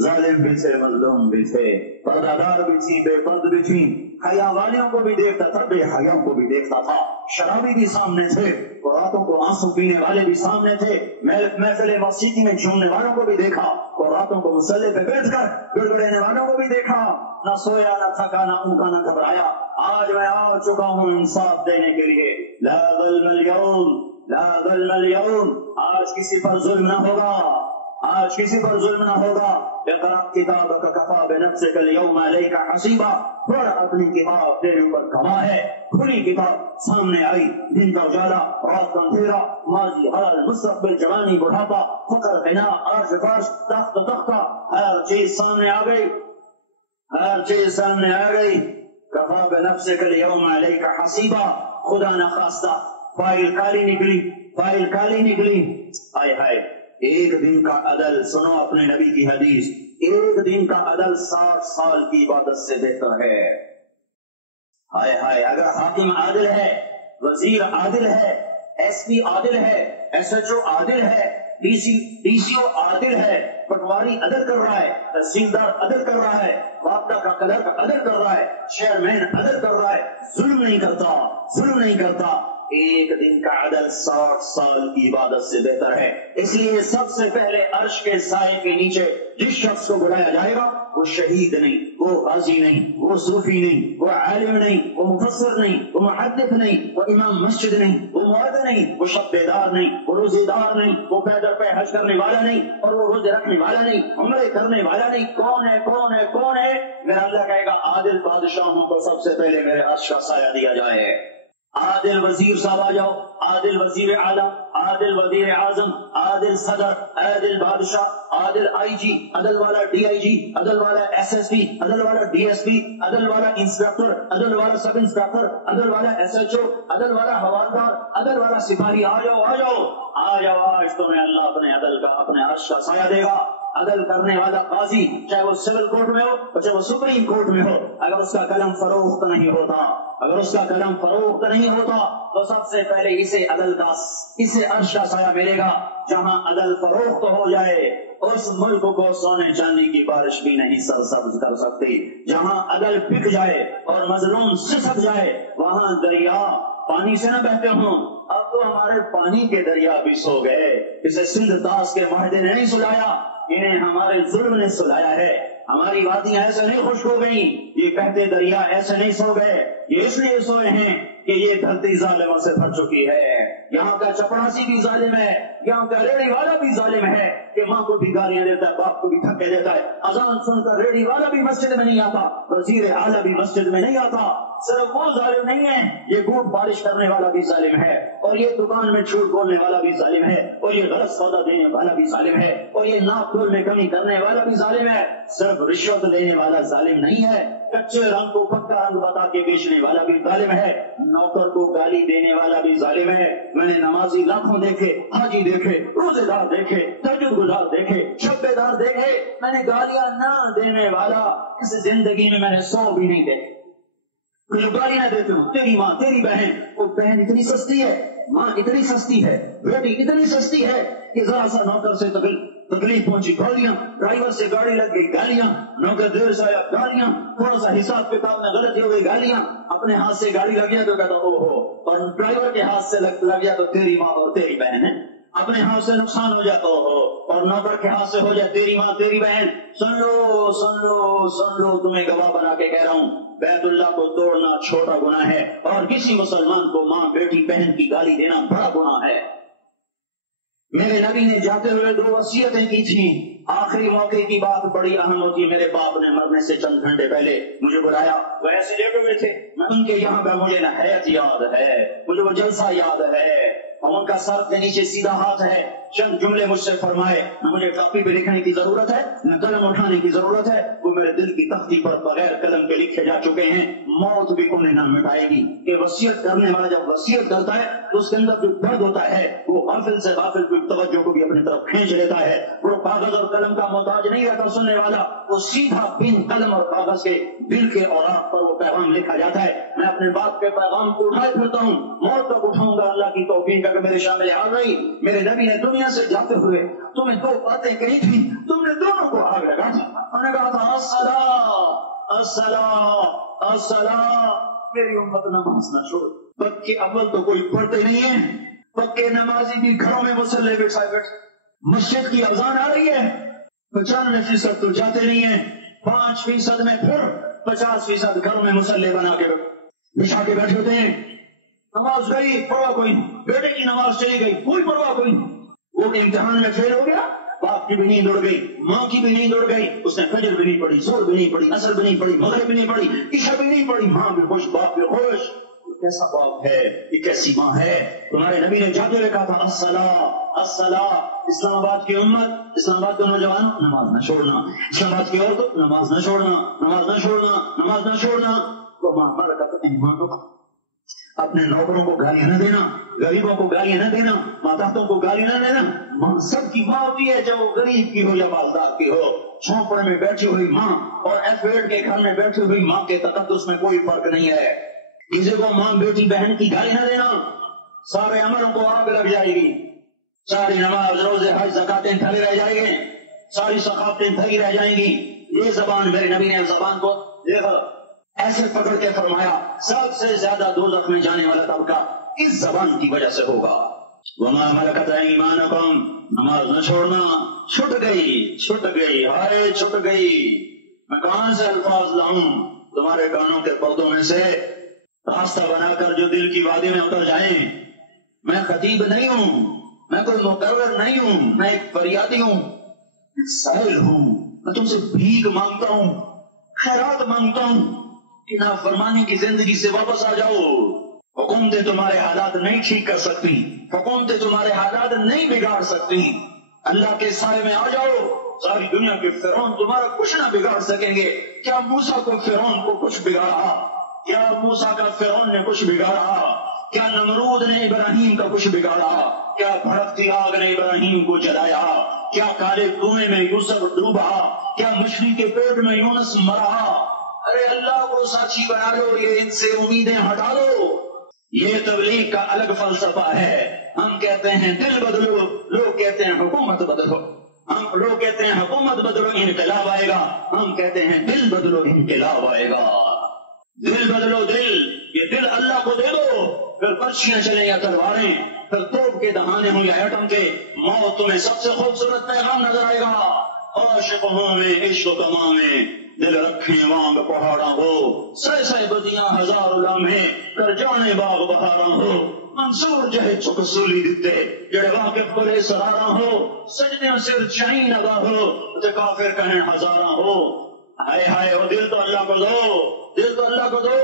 ظالم بھی تھے, مظلوم بھی تھے, پردادار بھی تھی, بے پرد بھی تھی. حیا والیوں کو بھی دیکھتا تھا, بے حیاؤں کو بھی دیکھتا تھا. شرابی بھی سامنے تھے, اور راتوں کو آنسو پینے والے بھی سامنے تھے. محفل موسیقی میں جھومنے والوں کو بھی دیکھا, اور راتوں کو مسلح پہ بیٹھ کر گڑگڑانے والوں کو بھی دیکھا. نہ سویا, نہ تھکا, نہ اونگا, نہ گھبرایا. آج میں آ چکا ہوں انصاف دینے کے لیے. لا ظلم اليوم, لا ظلم اليوم. آج کسی پر ظلم نہ ہوگا, آج کسی پر ظلم نہ ہوگا. اقرأ کتابک کفی بنفسک اليوم علیک حسیبا. پڑھ اپنی کتاب، تیرے اوپر گواہ ہے. کھلی کتاب سامنے آئی، دن کا اجالا، رات کا اندھیرا، ماضی حال مستقبل جوانی بڑھاپا فقر غنا عرش فرش تخت تختہ، ہر چیز سامنے آ گئی، ہر چیز سامنے آ گئی. کفی بنفسک اليوم علیک حسیبا. خدا نخواستہ فائل کالی نکلی، فائل کالی نکلی. ہائے ہائے، ایک دن کا عدل، سنو اپنے نبی کی حدیث، ایک دن کا عدل 60 سال کی عبادت سے بہتر ہے. ہائے ہائے، اگر حاکم عادل ہے، وزیر عادل ہے، ایس پی عادل ہے، ایس ایچ او عادل ہے، ڈی سی او عادل ہے، پٹواری عدل کر رہا ہے، تحصیلدار عدل کر رہا ہے، رابطہ کا کلرک عدل کر رہا ہے، چیئرمین عدل کر رہا ہے، ظلم نہیں کرتا، ظلم نہیں کرتا، ایک دن کا عدل 60 سال کی عبادت سے بہتر ہے. اس لیے سب سے پہلے عرش کے سائے کے نیچے جس شخص کو بلایا جائے گا وہ شہید نہیں، وہ غازی نہیں، وہ صوفی نہیں، وہ عالم نہیں، وہ مفسر نہیں، وہ محدث نہیں، وہ امام مسجد نہیں، وہ مؤذن نہیں، وہ شب بیدار نہیں، وہ روزے دار نہیں، وہ پیدل پہ حج کرنے والا نہیں، اور وہ روزے رکھنے والا نہیں، عمرے کرنے والا نہیں. کون ہے کون ہے کون ہے؟ میرا اللہ کہے گا عادل بادشاہوں کو سب سے پہلے میرے عرش کا سایہ دیا جائے. عادل وزیر صاحب آ جاؤ، عادل وزیر اعظم، عادل وزیر اعظم، عادل صدر، عادل بادشاہ، عادل آئی جی، عدل والا ڈی آئی جی، عدل والا ایس ایس پی، عدل والا ڈی ایس پی، عدل والا انسپیکٹر، عدل والا سب انسپیکٹر، عدل والا ایس ایچ او، عدل والا حوالدار، عدل والا سپاہی. آ جاؤ آ جاؤ آ جاؤ، آج تمہیں اللہ اپنے عدل کا، اپنے عرش کا سایہ دے گا. عدل کرنے والا قاضی، چاہے وہ سول کورٹ میں ہو چاہے وہ سپریم کورٹ میں ہو، اگر اس کا قلم فروخت نہیں ہوتا، اگر اس کا قلم فروخت نہیں ہوتا تو سب سے پہلے اسے عدل کا، اسے عرش کا سایہ ملے گا. جہاں عدل فروخت ہو جائے اس ملک کو سونے چاندی کی بارش بھی نہیں سرسبز کر سکتی. جہاں عدل بک جائے اور مظلوم سسک جائے وہاں دریا پانی سے نہ بہتے ہوں. اب تو ہمارے پانی کے دریا بھی سو گئے. اسے سندھ طاس کے معاہدے نے نہیں سلایا، انہیں ہمارے ظلم نے سلایا ہے. ہماری وادیاں ایسے نہیں خشک ہو گئیں، یہ بہتے دریا ایسے نہیں سو گئے. یہ اس لیے سوئے ہیں کہ یہ دھرتی ظالموں سے بھر چکی ہے. یہاں کا چپڑاسی بھی ظالم ہے، یہاں کا ریڑھی والا بھی ظالم ہے کہ ماں کو بھی گالیاں دیتا ہے، باپ کو بھی دھکے دیتا ہے. اذان سن کر ریڑھی والا بھی مسجد میں نہیں آتا، وزیر اعلیٰ بھی مسجد میں نہیں آتا. صرف وہ ظالم نہیں ہے، یہ گوٹ بارش کرنے والا بھی ظالم ہے، اور یہ دکان میں جھوٹ بولنے والا بھی ظالم ہے، اور یہ غلط سودا دینے والا بھی ظالم ہے، اور یہ ناپ تول میں کمی کرنے والا بھی ظالم ہے. صرف رشوت لینے والا ظالم نہیں ہے، کچے رنگ کو پکا رنگ بتا کے بیچنے والا بھی ظالم ہے، نوکر کو گالی دینے والا بھی ظالم ہے. میں نے نمازی لاکھوں دیکھے، حاجی دیکھے، روزے دار دیکھے، تہجد گزار دیکھے، شب بیدار دیکھے، میں نے گالیاں نہ دینے والا اس زندگی میں نے 100 بھی نہیں دیکھے. کچھ گالی نہ دیتے ہوں، تیری ماں تیری بہن، وہ بہن اتنی سستی ہے، ماں اتنی سستی ہے، بیٹی اتنی سستی ہے کہ ذرا سا نوکر سے تکلیف پہنچی گالیاں، ڈرائیور سے گاڑی لگ گئی گالیاں، نوکر دیر سے آیا گالیاں، تھوڑا سا حساب کتاب میں غلطی ہو گئی گالیاں، اپنے ہاتھ سے گاڑی لگ گیا تو کہتا او ہو، اور ڈرائیور کے ہاتھ سے لگ گیا تو تیری ماں اور تیری بہن ہے. اپنے ہاتھ سے نقصان ہو جاتا ہو اور نوکر کے ہاتھ سے ہو جائے تیری ماں تیری بہن. سن لو سن لو سن لو، تمہیں گواہ بنا کے کہہ رہا ہوں، بیت اللہ کو توڑنا چھوٹا گناہ ہے اور کسی مسلمان کو ماں بیٹی بہن کی گالی دینا بڑا گناہ ہے. میرے نبی نے جاتے ہوئے 2 وصیتیں کی تھیں. آخری موقع کی بات بڑی اہم ہوتی ہے. میرے باپ نے مرنے سے چند گھنٹے پہلے مجھے بلایا، وہ ایسے لیٹے ہوئے تھے، میں ان کے یہاں پہ مجھے نہایت یاد ہے، مجھے وہ جلسہ یاد ہے، اور ان کا سر کے نیچے سیدھا ہاتھ ہے. چند جملے مجھ سے فرمائے، نہ مجھے کاپی پہ لکھنے کی ضرورت ہے نہ قلم اٹھانے کی ضرورت ہے، وہ میرے دل کی تختی پر بغیر قلم کے لکھے جا چکے ہیں. موت بھی انہیں نہ مٹائے گی کہ وصیت کرنے والا جب وصیت کرتا ہے تو اس کے اندر جو درد ہوتا ہے وہ غافل سے غافل کی توجہ کو بھی اپنی طرف کھینچ لیتا ہے. وہ کاغذ اور قلم کا محتاج نہیں رہتا سننے والا، وہ سیدھا بن قلم اور کاغذ کے دل کے اوراق پر وہ پیغام لکھا جاتا ہے. میں اپنے باپ کے پیغام کو اٹھائے پھرتا ہوں، موت تک اٹھاؤں گا اللہ کی توفیق اگر میرے شامل آ گئی. میرے نبی نے دنیا سے جاتے ہوئے تمہیں 2 باتیں کہی تھی، تم نے دونوں کو آگ لگا دی. انہوں نے کہا تھا الصلاۃ الصلاۃ الصلاۃ، میری امت نماز نہ چھوڑ. پکے اول تو کوئی پڑھتے نہیں ہیں، پکے نمازی بھی گھروں میں مصلے بٹھائے بیٹھے. مسجد کی اذان آ رہی ہے، 95% تو جاتے نہیں ہیں، 5% میں پھر 50% گھروں میں مصلے بنا کے بچھا کے بیٹھے ہوتے ہیں. نماز گئی پرواہ کوئی، بیٹے کی نماز چلی گئی کوئی پرواہ کوئی. وہ امتحان میں فیل ہو گیا باپ کی بھی نیند اڑ گئی، ماں کی بھی نیند اڑ گئی، اس نے فجر بھی نہیں پڑھی، ظہر بھی نہیں پڑھی، عصر بھی نہیں پڑھی، مغرب بھی نہیں پڑھی، عشاء بھی نہیں پڑھی، ماں بھی خوش، باپ بھی خوش. کیسا باپ ہے، یہ کیسی ماں ہے. تمہارے نبی نے جاتے ہوئے کہا تھا الصلاۃ الصلاۃ. اسلام آباد کی امت، اسلام آباد کے نوجوانوں، نماز نہ چھوڑنا. اسلام آباد کی عورتوں، نماز نہ چھوڑنا، نماز نہ چھوڑنا، نماز نہ چھوڑنا. وما ملکت ایمانکم، اپنے نوکروں کو گالیاں نہ دینا، غریبوں کو گالیاں نہ دینا، ماتحتوں کو گالی نہ دینا. ماں سب کی ماں ہوتی ہے، جب وہ غریب کی ہو یا مالدار کی ہو. چھوپڑے میں بیٹھی ہوئی ماں اور ایف کے گھر میں بیٹھی ہوئی ماں کے تقدس میں کوئی فرق نہیں ہے. کسی کو ماں بیٹی بہن کی گالی نہ دینا، سارے عملوں کو آگ لگ جائے گی. ساری نماز روزے حج زکاتیں تھلی رہ جائیں گے، ساری ثقافتیں تھلی رہ جائیں گی. یہ زبان، میرے نبی نے زبان کو دیکھا ایسے پکڑ کے فرمایا سب سے زیادہ دوزخ میں جانے والا طبقہ اس زبان کی وجہ سے ہوگا. وما ملکت ایمانکم، نماز نہ چھوڑنا. چھٹ گئی ہائے چھٹ گئی. میں کہاں سے الفاظ لاؤں تمہارے کانوں کے پردوں میں سے راستہ بنا کر جو دل کی وادی میں اتر جائیں. میں خطیب نہیں ہوں، میں کوئی مقرر نہیں ہوں، میں ایک فریادی ہوں، سائل ہوں. میں تم سے بھیک مانگتا ہوں، خیرات مانگتا ہوں کہ نافرمانی کی زندگی سے واپس آ جاؤ. حکومتیں تمہارے حالات نہیں ٹھیک کر سکتی، حکومتیں تمہارے حالات نہیں بگاڑ سکتی. اللہ کے سائے میں آ جاؤ. ساری دنیا کے فرعون تمہارا کچھ نہ بگاڑ سکیں گے. کیا موسیٰ کو فرعون کو کچھ بگاڑا؟ کیا موسیٰ کا فرعون نے کچھ بگاڑا؟ کیا نمرود نے ابراہیم کا کچھ بگاڑا؟ کیا بھڑکتی آگ نے ابراہیم کو جلایا؟ کیا کالے کنویں میں یوسف ڈوبا؟ کیا مچھلی کے پیٹ میں یونس مرا؟ ارے اللہ کو ساچی بنا لو، یہ ان سے امیدیں ہٹا لو. یہ تبلیغ کا الگ فلسفہ ہے. ہم کہتے ہیں دل بدلو، لوگ کہتے ہیں حکومت بدلو. لوگ کہتے ہیں حکومت بدلو انقلاب آئے گا، ہم کہتے ہیں دل بدلو انقلاب آئے گا. دل بدلو، دل، یہ دل اللہ کو دے دو. پھر پرچیاں چلیں یا تلواریں، پھر توپ کے دہانے ہوں یا ایٹم کے، موت تمہیں سب سے خوبصورت پیغام نظر آئے گا. عاشق ہوں میں عشق و کما میں، دل رکھیں وانگ پہاڑا ہو، سہ سہ بدیاں ہزار لمحے کر جانے باغ بہارا ہو. منصور جہے چک سولی دیتے جڑے واقف کرے سرارا ہو، سجدے سر چاہیں لگا ہو تے کافر کہیں ہزاراں ہو. ہائے ہائے وہ دل تو اللہ کو دو، دل تو اللہ کو دو.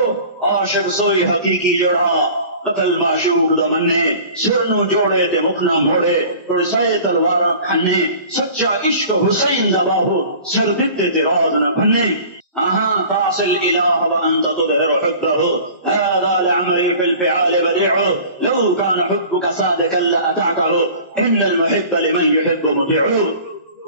عاشق سوئی حقیقی جڑا، قتل معشوق دا مننے، سر نو جوڑے تے مکھ نہ موڑے، تھوڑے سائے تلوارا کھنے، سچا عشق حسین دا باہو، سر دیتے تے راز نہ بھنے. تعصي الإله وأنت تظهر حبه، هذا لعمري في الفعال بديع، لو كان حبك صادقا لأطعته، إن المحب لمن يحب مطيع.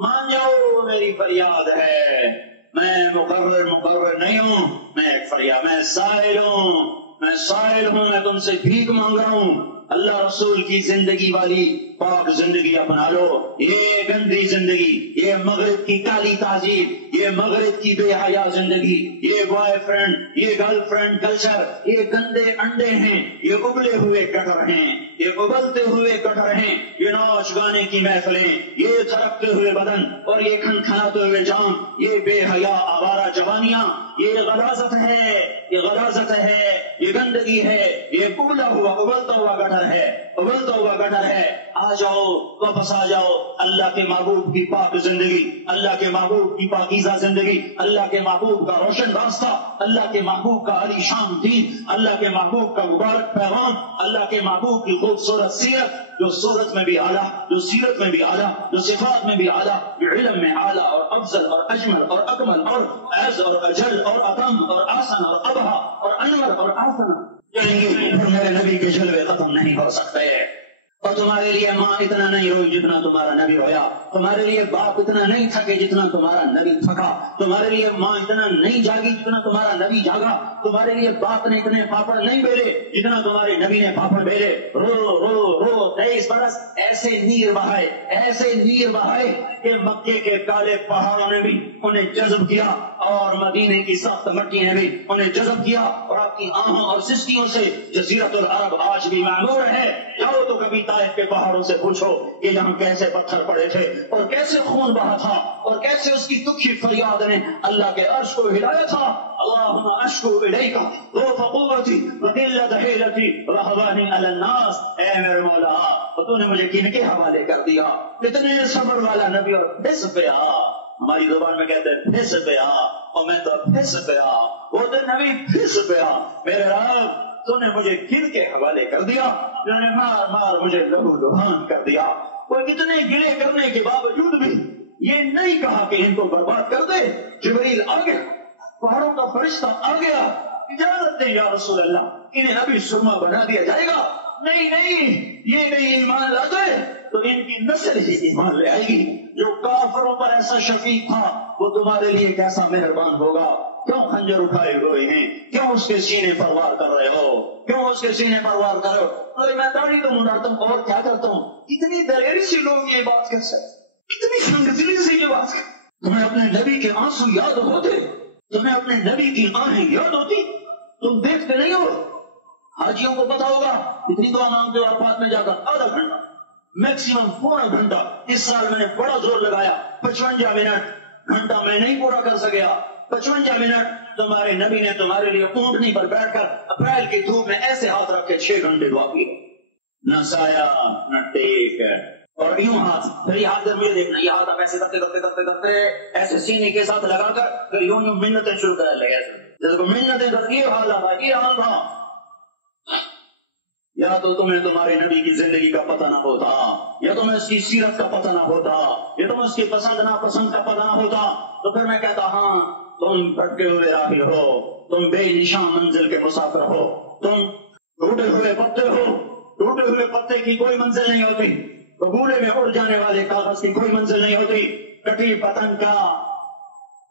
مان جاؤ میری فریاد ہے، میں مقرر نہیں ہوں، میں ایک فریاد، میں سائل ہوں، میں تم سے بھیک مانگ رہا ہوں. اللہ رسول کی زندگی والی پاک زندگی اپنا لو. یہ گندی زندگی، یہ مغرب کی کالی تہذیب، یہ مغرب کی بے حیا زندگی، یہ بوائے فرینڈ، یہ گرل فرینڈ کلچر، یہ گندے انڈے ہیں، یہ ابلے ہوئے کٹر ہیں، یہ ابلتے ہوئے کٹر ہیں. یہ ناچ گانے کی محفلیں، یہ تھرکتے ہوئے بدن اور یہ کھنکھناتے ہوئے جان، یہ بے حیا آوارہ جوانیاں، یہ غلاظت ہے، یہ غلاظت ہے، یہ گندگی ہے، یہ ابلا ہوا ابلتا ہوا گٹر ہے، ابلتا ہوا گٹر ہے. آ جاؤ، واپس آ جاؤ. اللہ کے محبوب کی پاک زندگی، اللہ کے محبوب کی پاکیزہ زندگی، اللہ کے محبوب کا روشن راستہ، اللہ کے محبوب کا علی شان دین، اللہ کے محبوب کا مبارک پیغام، اللہ کے محبوب کی خوبصورت سیرت، جو صورت میں بھی اعلیٰ، جو سیرت میں بھی اعلیٰ، جو صفات میں بھی اعلیٰ، جو علم میں اعلیٰ اور افضل اور اجمل اور اکمل اور اعز اور اجل اور اتم اور آسن اور ابہا اور انور اور آسن. میرے نبی کے جلوے ختم نہیں ہو سکتے. اور تمہارے لیے ماں اتنا نہیں روئی جتنا تمہارا نبی رویا، تمہارے لیے باپ اتنا نہیں تھکے جتنا تمہارا نبی تھکا، تمہارے لیے ماں اتنا نہیں جاگی جتنا تمہارا نبی جاگا، تمہارے لیے باپ نے اتنے پاپڑ نہیں بیلے جتنا تمہارے نبی نے پاپڑ بیلے. رو رو رو 23 برس ایسے نیر بہائے کہ مکے کے کالے پہاڑوں نے بھی انہیں جذب کیا اور مدینے کی سخت مٹی نے بھی انہیں جذب کیا، اور آپ کی آہوں اور سستیوں سے جزیرت العرب آج بھی معمور ہے. جاؤ تو کبھی طائف کے پہاڑوں سے پوچھو کہ یہاں کیسے پتھر پڑے تھے اور کیسے خون بہا تھا اور کیسے اس کی دکھی فریاد نے اللہ کے عرش کو ہلایا تھا. اللہم اشکو الیک ضعف قوتی وقلت حیلتی وهوانی علی الناس. اے میرے مولا تو نے مجھے کن کے حوالے کر دیا. کتنے صبر والا نبی اور پھس پیا. ہماری زبان میں کہتے ہیں پھس پیا اور میں تو پھس پیا. وہ تو نبی پھس پیا. میرے رب تو نے مجھے کن کے حوالے کر دیا جنہوں نے مار مار مجھے لہو لہان کر دیا. وہ اتنے گلے کرنے کے باوجود بھی یہ نہیں کہا کہ ان کو برباد کر دے. جبریل آ گیا, پہاڑوں کا فرشتہ آ گیا, اجازت دیں یا رسول اللہ, انہیں ابھی سرما بنا دیا جائے گا. نہیں نہیں, یہ نہیں ایمان لاتے تو ان کی نسل ہی ایمان لے آئے گی. جو کافروں پر ایسا شفیق تھا وہ تمہارے لیے کیسا مہربان ہوگا. کیوں خنجر اٹھائے ہوئے ہیں, کیوں اس کے سینے پر وار کر رہے ہو, کیوں اس کے سینے پر وار کر رہے ہو. میں داڑھی تو منڈاتا ہوں اور کیا کرتا ہوں. اتنی دلیری سے لوگ یہ بات کر سکتے, اتنی سنگدلی سے یہ بات کر. تمہیں اپنے نبی کے آنسو یاد ہوتے, تمہیں اپنے نبی کی آہیں یاد ہوتی, تم دیکھتے نہیں ہو. حاجیوں کو پتا ہوگا اتنی دعا مانگتے ہو عرفات میں جا کر آدھا گھنٹہ میکسیمم پورا گھنٹہ. اس سال میں نے بڑا زور لگایا 55 منٹ, گھنٹہ میں نہیں پورا کر سکیا. 55 منٹ تمہارے نبی نے تمہارے لیے اونٹنی پر بیٹھ کر اپریل کی دھوپ میں ایسے ہاتھ رکھ کے 6 گھنٹے دعا کی. نہ سایہ نہ ٹیک, اور یوں ہاتھ, پھر یہ ہاتھ مجھے دیکھنا, یہ ہاتھ آپ ایسے کرتے کرتے کرتے کرتے ایسے سینے کے ساتھ لگا کر پھر یوں یوں منتیں شروع کر لگے. جیسے کو منتیں کر, یہ حال تھا, یہ حال تھا. یا تو تمہیں تمہارے نبی کی زندگی کا پتہ نہ ہوتا, یا تمہیں اس کی سیرت کا پتہ نہ ہوتا, یا تمہیں اس کی پسند ناپسند کا پتہ نہ ہوتا, تو پھر میں کہتا ہاں تم بھٹکے ہوئے راہی ہو, تم بے نشان منزل کے مسافر ہو, تم ٹوٹے ہوئے پتے ہو. ٹوٹے ہوئے پتے کی کوئی منزل نہیں ہوتی, بگوڑے میں اڑ جانے والے کاغذ کی کوئی منزل نہیں ہوتی, کٹی پتنگ کا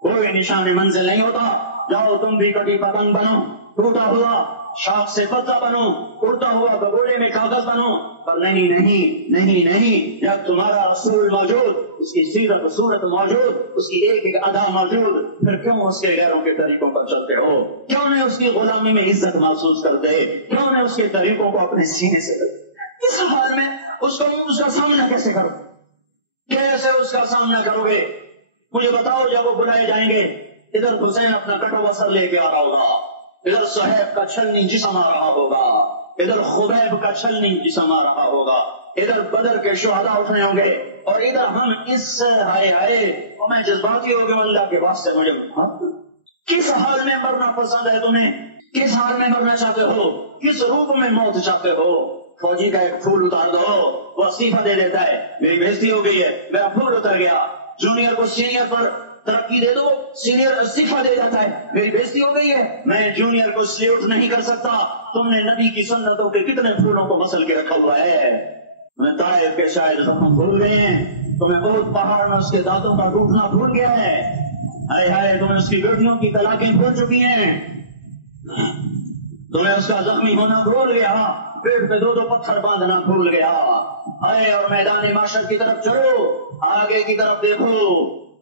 کوئی نشان منزل نہیں ہوتا. جاؤ تم بھی کٹی پتنگ بنو, ٹوٹا ہوا شاخ سے پتا بنو, اڑتا ہوا بگوڑے میں کاغذ بنو. پر نہیں نہیں نہیں نہیں, جب تمہارا رسول موجود, اس کی سیرت صورت موجود, اس کی ایک ایک ادا موجود, پھر کیوں اس کے غیروں کے طریقوں پر چلتے ہو؟ کیوں نہیں اس کی غلامی میں عزت محسوس کرتے؟ کیوں نہیں اس کے طریقوں کو اپنے سینے سے کرتے؟ اس حال میں اس کا سامنا کیسے کرو, کیسے اس کا سامنا کرو گے؟ مجھے بتاؤ, جب وہ بلائے جائیں گے, ادھر حسین اپنا کٹو وسر لے کے آ رہا ہوگا, ادھر صہیب کا چھلنی جسم آ رہا ہوگا, ادھر خبیب کا چھلنی جسم آ رہا ہوگا, ادھر بدر کے شہداء اٹھ رہے ہوں گے, اور ادھر ہم اس ہائے ہائے, اور میں جذباتی ہو گیا اللہ کے واسطے مجھے. کس حال میں مرنا پسند ہے تمہیں؟ کس حال میں مرنا چاہتے ہو؟ کس روپ میں موت چاہتے ہو؟ فوجی کا ایک پھول اتار دو, وہ استعفیٰ دے دیتا ہے, میری بےزتی ہو گئی ہے, میرا پھول اتر گیا. جونیئر کو سینئر پر ترقی دے دو, سینئر استعفیٰ دے جاتا ہے, میری بےزتی ہو گئی ہے, میں جونیئر کو سلیوٹ نہیں کر سکتا. تم نے نبی کی سنتوں کے کتنے پھولوں کو مسل کے رکھا ہوا ہے. میں طائف کے شاید زخم بھول گئے ہیں, تمہیں بہت پہاڑ میں اس کے دانتوں کا ٹوٹنا بھول گیا ہے. ہائے ہائے, تمہیں اس کی بیٹیوں کی طلاقیں بھول چکی ہیں, تمہیں اس کا زخمی ہونا بھول گیا, پیٹ پہ 2 پتھر باندھنا بھول گیا. آئے اور میدان معاشر کی طرف چلو, آگے کی طرف دیکھو.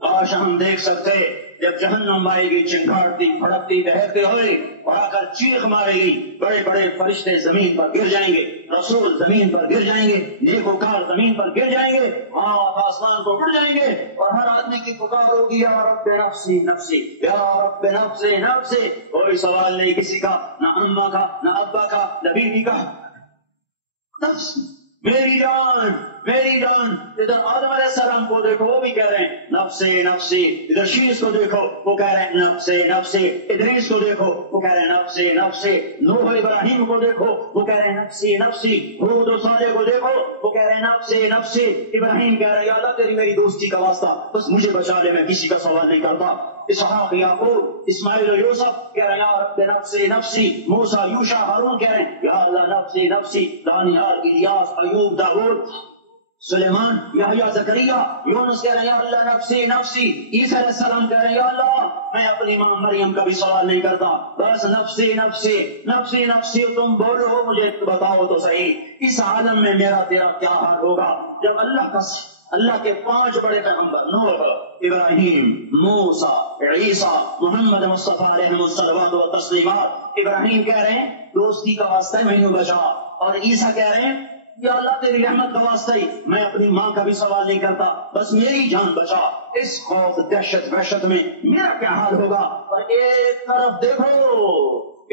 کاش ہم دیکھ سکتے جب جہنم آئے گی, چنگھاڑتی پھڑکتی بہتے ہوئے اور آ کر چیخ مارے گی, بڑے بڑے فرشتے زمین پر گر جائیں گے, رسول زمین پر گر جائیں گے, نیکوکار زمین پر گر جائیں گے, آپ آسمان کو اڑ جائیں گے, اور ہر آدمی کی پکار ہوگی یا رب نفسی نفسی, یا رب نفسی نفسی. کوئی سوال نہیں کسی کا, نہ اماں کا, نہ ابا کا, نہ بیوی کا. میری جان میری جان. ادھر آدم علیہ السلام کو دیکھو, وہ بھی کہہ رہے ہیں نفسی نفسی. ادھر شیش کو دیکھو, وہ کہہ رہے ہیں نفسی نفسی. ادریس کو دیکھو, وہ کہہ رہے ہیں نفسی نفسی. نوح ابراہیم کو دیکھو, وہ کہہ رہے ہیں نفسی نفسی. ہود و صالح کو دیکھو, وہ کہہ رہے ہیں نفسی نفسی. ابراہیم کہہ رہے ہیں یا اللہ تیری میری دوستی کا واسطہ, بس مجھے بچا لے, میں کسی کا سوال نہیں کرتا. اسحاق یعقوب اسماعیل و یوسف کہہ رہے ہیں یا رب نفسی نفسی. موسیٰ یوشع ہارون کہہ رہے ہیں یا اللہ نفسی نفسی. دانیال الیاس ایوب داؤد سلیمان یحییٰ زکریا یونس کہہ رہے ہیں یا اللہ نفسی نفسی. عیسیٰ علیہ السلام کہہ رہے ہیں یا اللہ میں اپنی ماں مریم کا بھی سوال نہیں کرتا, بس نفسی نفسی نفسی نفسی. تم بولو, مجھے بتاؤ تو صحیح, اس عالم میں میرا تیرا کیا حال ہوگا جب اللہ کے 5 بڑے پیغمبر نوح, ابراہیم, موسیٰ, عیسیٰ, محمد مصطفیٰ علیہ الصلوات و تسلیمات. ابراہیم کہہ رہے ہیں دوستی کا واسطہ مینوں بچا, اور عیسیٰ کہہ رہے ہیں یا اللہ تیری رحمت کا واسطہ ہی میں اپنی ماں کا بھی سوال نہیں کرتا، بس میری جان بچا، اس خوف دہشت وحشت میں میرا کیا حال ہوگا۔ اور ایک طرف دیکھو،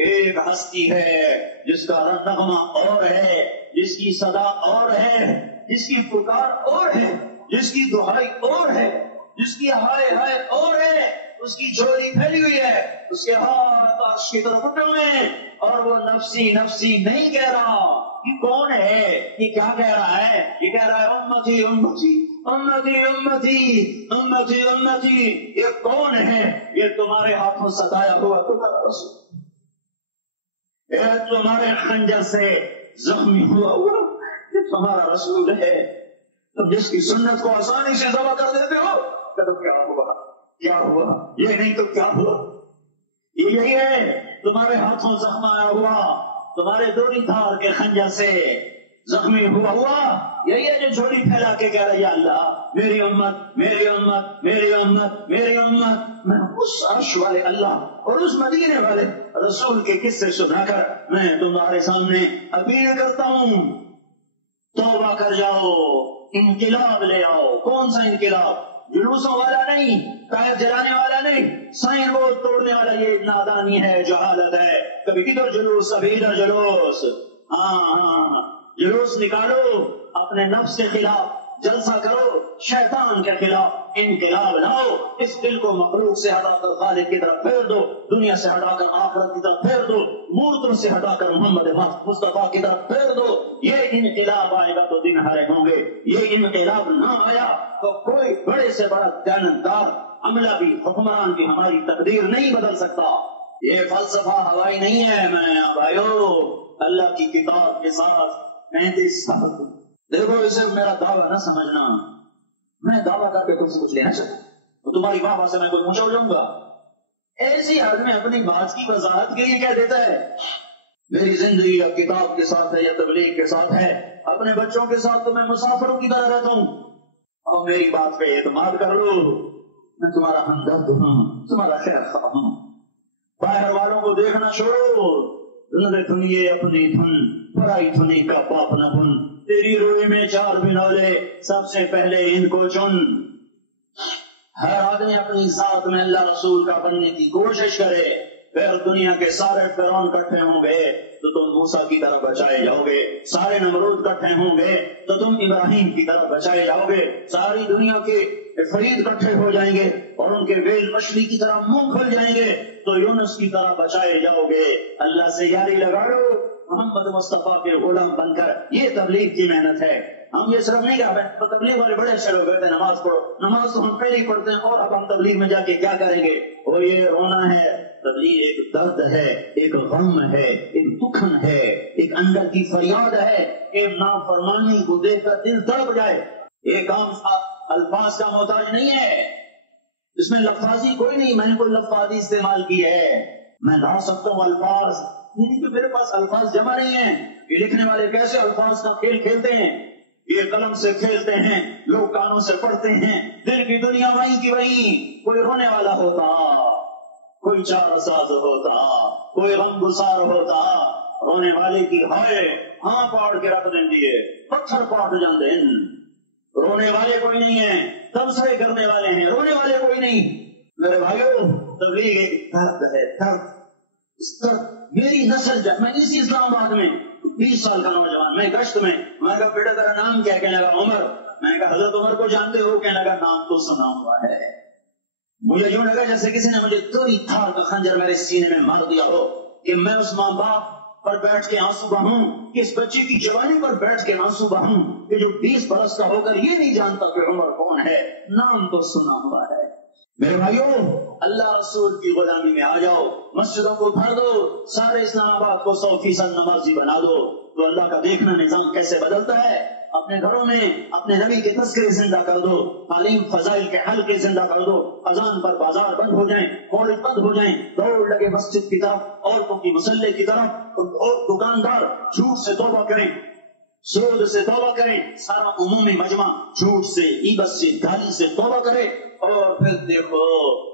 ایک ہستی ہے جس کا نغمہ اور ہے، جس کی صدا اور ہے، جس کی پکار اور ہے، جس کی دہائی اور ہے، جس کی ہائے ہائے اور ہے، اس کی جھولی پھیلی ہوئی ہے، اس کے ہاتھ عرش کی طرف اٹھے ہوئے ہیں، اور وہ نفسی نفسی نہیں کہہ رہا۔ یہ کون ہے؟ یہ کیا کہہ رہا ہے؟ یہ کہہ رہا ہے امتی امتی امتی امتی امتی امتی۔ یہ کون ہے؟ یہ تمہارے ہاتھوں ستایا ہوا تمہارا رسول، یہ تمہارے خنجر سے زخمی ہوا یہ تمہارا رسول ہے، تم جس کی سنت کو آسانی سے ذبح کر دیتے ہو۔ تو کیا ہوا؟ کیا ہوا؟ یہ نہیں تو کیا ہوا؟ یہ یہی ہے تمہارے ہاتھوں زخم آیا ہوا، تمہارے دوری دھار کے خنجر سے زخمی ہوا یہی ہے جو جھولی پھیلا کے کہہ رہا ہے یا اللہ میری امت میری امت میری امت میری امت۔ میں اس عرش والے اللہ اور اس مدینے والے رسول کے قصے سنا کر میں تمہارے سامنے اپیل کرتا ہوں، توبہ کر جاؤ، انقلاب لے آؤ۔ کون سا انقلاب؟ جلوسوں والا نہیں، ٹائر جلانے والا نہیں، سائن بورڈ توڑنے والا، یہ نادانی ہے، جہالت ہے۔ کبھی ادھر جلوس کبھی ادھر جلوس۔ ہاں جلوس نکالو اپنے نفس کے خلاف، جلسہ کرو شیطان کے خلاف، انقلاب لاؤ، اس دل کو مخلوق سے ہٹا کر خالق کی طرف پھیر دو، دنیا سے ہٹا کر آخرت کی طرف پھیر دو، مورتوں سے ہٹا کر محمد مصطفیٰ کی طرف پھیر دو۔ یہ انقلاب آئے گا تو دن ہرے ہوں گے، یہ انقلاب نہ آیا تو کوئی بڑے سے بڑا دیانتدار عملہ بھی، حکمران بھی ہماری تقدیر نہیں بدل سکتا۔ یہ فلسفہ ہوائی نہیں ہے۔ میں بھائیو اللہ کی کتاب کے ساتھ 35 سال دیکھو، اسے میرا دعویٰ نہ سمجھنا، میں دعویٰ کر کے تم سے کچھ لینا چاہتا ہوں تو تمہاری بابا سے میں کوئی پوچھا ہو جاؤں گا؟ ایسی آدمی اپنی بات کی وضاحت کے لیے کیا دیتا ہے؟ میری زندگی اب کتاب کے ساتھ ہے یا تبلیغ کے ساتھ ہے، اپنے بچوں کے ساتھ تو میں مسافروں کی طرح رہتا ہوں، اور میری بات پہ اعتماد کر لو، میں تمہارا ہمدرد ہوں، تمہارا خیر خواہ ہوں۔ باہر والوں کو دیکھنا چھوڑو، دھنیے اپنی دھن پرائی دھنی کا پاپ نہ بن، تیری روئی میں 4 بنولے سب سے پہلے ان کو چن۔ ہر آدمی اپنی ذات میں اللہ رسول کا بننے کی کوشش کرے، پھر دنیا کے سارے فرعون اکٹھے ہوں گے تو تم موسیٰ کی طرح بچائے جاؤ گے، سارے نمرود اکٹھے ہوں گے تو تم ابراہیم کی طرح بچائے جاؤ گے، ساری دنیا کے فرید اکٹھے ہو جائیں گے اور ان کے ویل مچھلی کی طرح منہ کھل جائیں گے تو یونس کی طرح بچائے جاؤ گے۔ اللہ سے یاری لگا لو، محمد مصطفیٰ کے غلام بن کر۔ یہ تبلیغ کی محنت ہے۔ ہم یہ صرف نہیں کہا تبلیغ والے بڑے اچھے لوگ کہتے ہیں نماز پڑھو، نماز تو ہم پہلے ہی پڑھتے ہیں، اور اب ہم تبلیغ میں جا کے کیا کریں گے؟ اور یہ رونا ہے، تبلیغ ایک درد ہے، ایک غم ہے، ایک دکھن ہے، ایک اندر کی فریاد ہے، ایک نافرمانی کو دیکھ کر دل تڑپ جائے۔ یہ کام الفاظ کا محتاج نہیں ہے، اس میں لفاظی کوئی نہیں، میں نے کوئی لفاظی استعمال کی ہے، میں لا سکتا ہوں الفاظ، نہیں کہ میرے پاس الفاظ جمع نہیں ہیں۔ یہ لکھنے والے کیسے الفاظ کا کھیل کھیلتے ہیں، یہ قلم سے کھیلتے ہیں، لوگ کانوں سے پڑھتے ہیں، دل کی دنیا وہیں کی وہیں۔ کوئی رونے والا ہوتا، کوئی چار ساز ہوتا، کوئی غم گسار ہوتا، رونے والے کی ہائے ہاں پاڑ کے رکھ دیں دیے، پتھر پاٹ جاندے۔ رونے والے کوئی نہیں ہیں، تبصرے کرنے والے ہیں، رونے والے کوئی نہیں۔ میرے بھائیو تبلیغ ایک درد ہے، درد، اس درد میری نسل جب میں اسی اسلام آباد میں 20 سال کا نوجوان، میں گشت میں کہا بیٹا تیرا نام کیا؟ کہنے لگا عمر۔ میں کہا حضرت عمر کو جانتے ہو؟ کہنے لگا نام تو سنا ہوا ہے۔ مجھے یوں لگا جیسے کسی نے مجھے توری تھار کا خنجر میرے سینے میں مار دیا ہو، کہ میں اس ماں باپ پر بیٹھ کے آنسو بہوں، کہ اس بچے کی جوانی پر بیٹھ کے آنسو بہوں، کہ جو 20 برس کا ہو کر یہ نہیں جانتا کہ عمر کون ہے، نام تو سنا ہوا ہے۔ میرے بھائیوں اللہ رسول کی غلامی میں آ جاؤ، مسجدوں کو بھر دو، سارے اسلام آباد کو 100% نمازی بنا دو، تو اللہ کا دیکھنا نظام کیسے بدلتا ہے۔ اپنے گھروں میں اپنے نبی کے تذکرے زندہ کر دو، تعلیم فضائل کے حلقے زندہ کر دو، اذان پر بازار بند ہو جائیں، کالج بند ہو جائیں، دوڑ لگے مسجد کی طرف، عورتوں کی مسلح کی طرف، اور دکاندار جھوٹ سے توبہ کریں، سود سے توبہ کریں، سارا عمومی مجمع جھوٹ سے، غیبت سے، گالی سے توبہ کرے، اور پھر دیکھو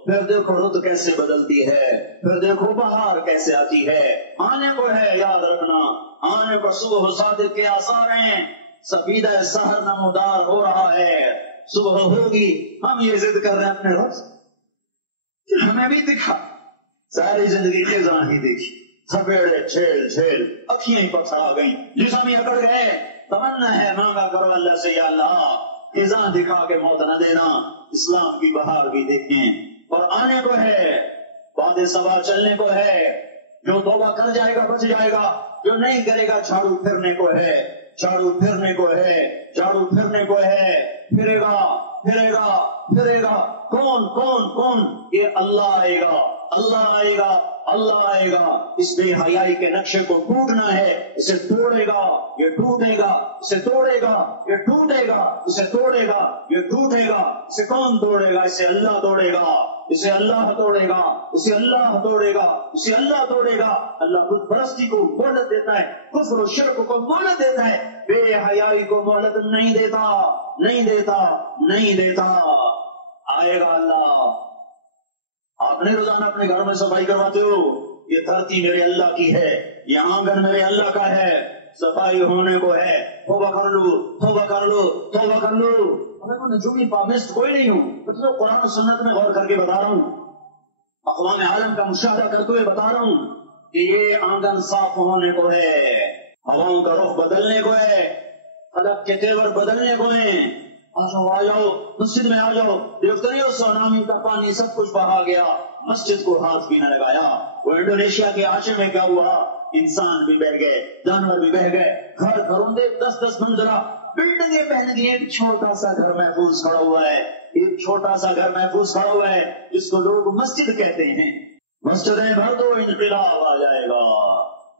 رت کیسے بدلتی ہے، پھر دیکھو بہار کیسے آتی ہے۔ آنے کو ہے، یاد رکھنا، آنے کو صبح صادق کے آثار ہیں، سفیدہ سحر نمودار ہو رہا ہے، صبح ہوگی، ہم یہ ضد کر رہے ہیں اپنے رب سے، ہمیں بھی دکھا۔ ساری زندگی خزاں ہی دیکھی، تھپیڑے چھیل چھیل، اکھیاں ہی پتھر آ گئیں، جسم ہی اکڑ گئے۔ تمنا ہے مانگا کرو اللہ سے، یا اللہ خزاں دکھا کے موت نہ دینا، اسلام کی بہار بھی دیکھیں۔ اور آنے کو ہے، وعدے سوا چلنے کو ہے، جو توبہ کر جائے گا بچ جائے گا، جو نہیں کرے گا جھاڑو پھرنے کو ہے، جھاڑو پھرنے کو ہے، جھاڑو پھرنے کو ہے، پھرے گا پھرے گا پھرے گا۔ کون کون کون؟ یہ اللہ آئے گا، اللہ آئے گا، اللہ آئے گا۔ اس بے حیائی کے نقشے کو ٹوٹنا ہے، اسے توڑے گا یہ ٹوٹے گا، اسے توڑے گا یہ ٹوٹے گا، اسے توڑے گا یہ ٹوٹے گا۔ اسے کون توڑے گا؟ اسے اللہ توڑے گا، اسے اللہ توڑے گا، اسے اللہ توڑے گا، اسے اللہ توڑے گا۔ اللہ خود پرستی کو مہلت دیتا ہے، کفر و شرک کو مہلت دیتا ہے، بے حیائی کو مہلت نہیں دیتا، نہیں دیتا، نہیں دیتا۔ آئے گا اللہ۔ آپ نے روزانہ اپنے گھر میں صفائی کرواتے ہو، یہ دھرتی میرے اللہ کی ہے، یہ آنگن میرے اللہ کا ہے، صفائی ہونے کو ہے، توبہ کر لو، توبہ کر لو، توبہ کر لو۔ میں کو نجومی پابند کوئی نہیں ہوں، تو قرآن و سنت میں غور کر کے بتا رہا ہوں، اقوام عالم کا مشاہدہ کرتے ہوئے بتا رہا ہوں کہ یہ آنگن صاف ہونے کو ہے، ہواؤں کا رخ بدلنے کو ہے، فلک کے تیور بدلنے کو ہیں۔ آ جاؤ مسجد میں، آ جاؤ، دیکھتے نہیں ہو سونامی کا پانی سب کچھ بہا گیا، مسجد کو ہاتھ بھی نہ لگایا۔ وہ انڈونیشیا کے آچے میں کیا ہوا؟ انسان بھی بہ گئے، جانور بھی بہ گئے، گھر گھروندے 10-10 منزلہ بلڈنگیں بہن گئی، ایک چھوٹا سا گھر محفوظ کھڑا ہوا ہے، ایک چھوٹا سا گھر محفوظ کھڑا ہوا ہے جس کو لوگ مسجد کہتے ہیں۔ مسجدیں بھر دو، انقلاب آ جائے گا۔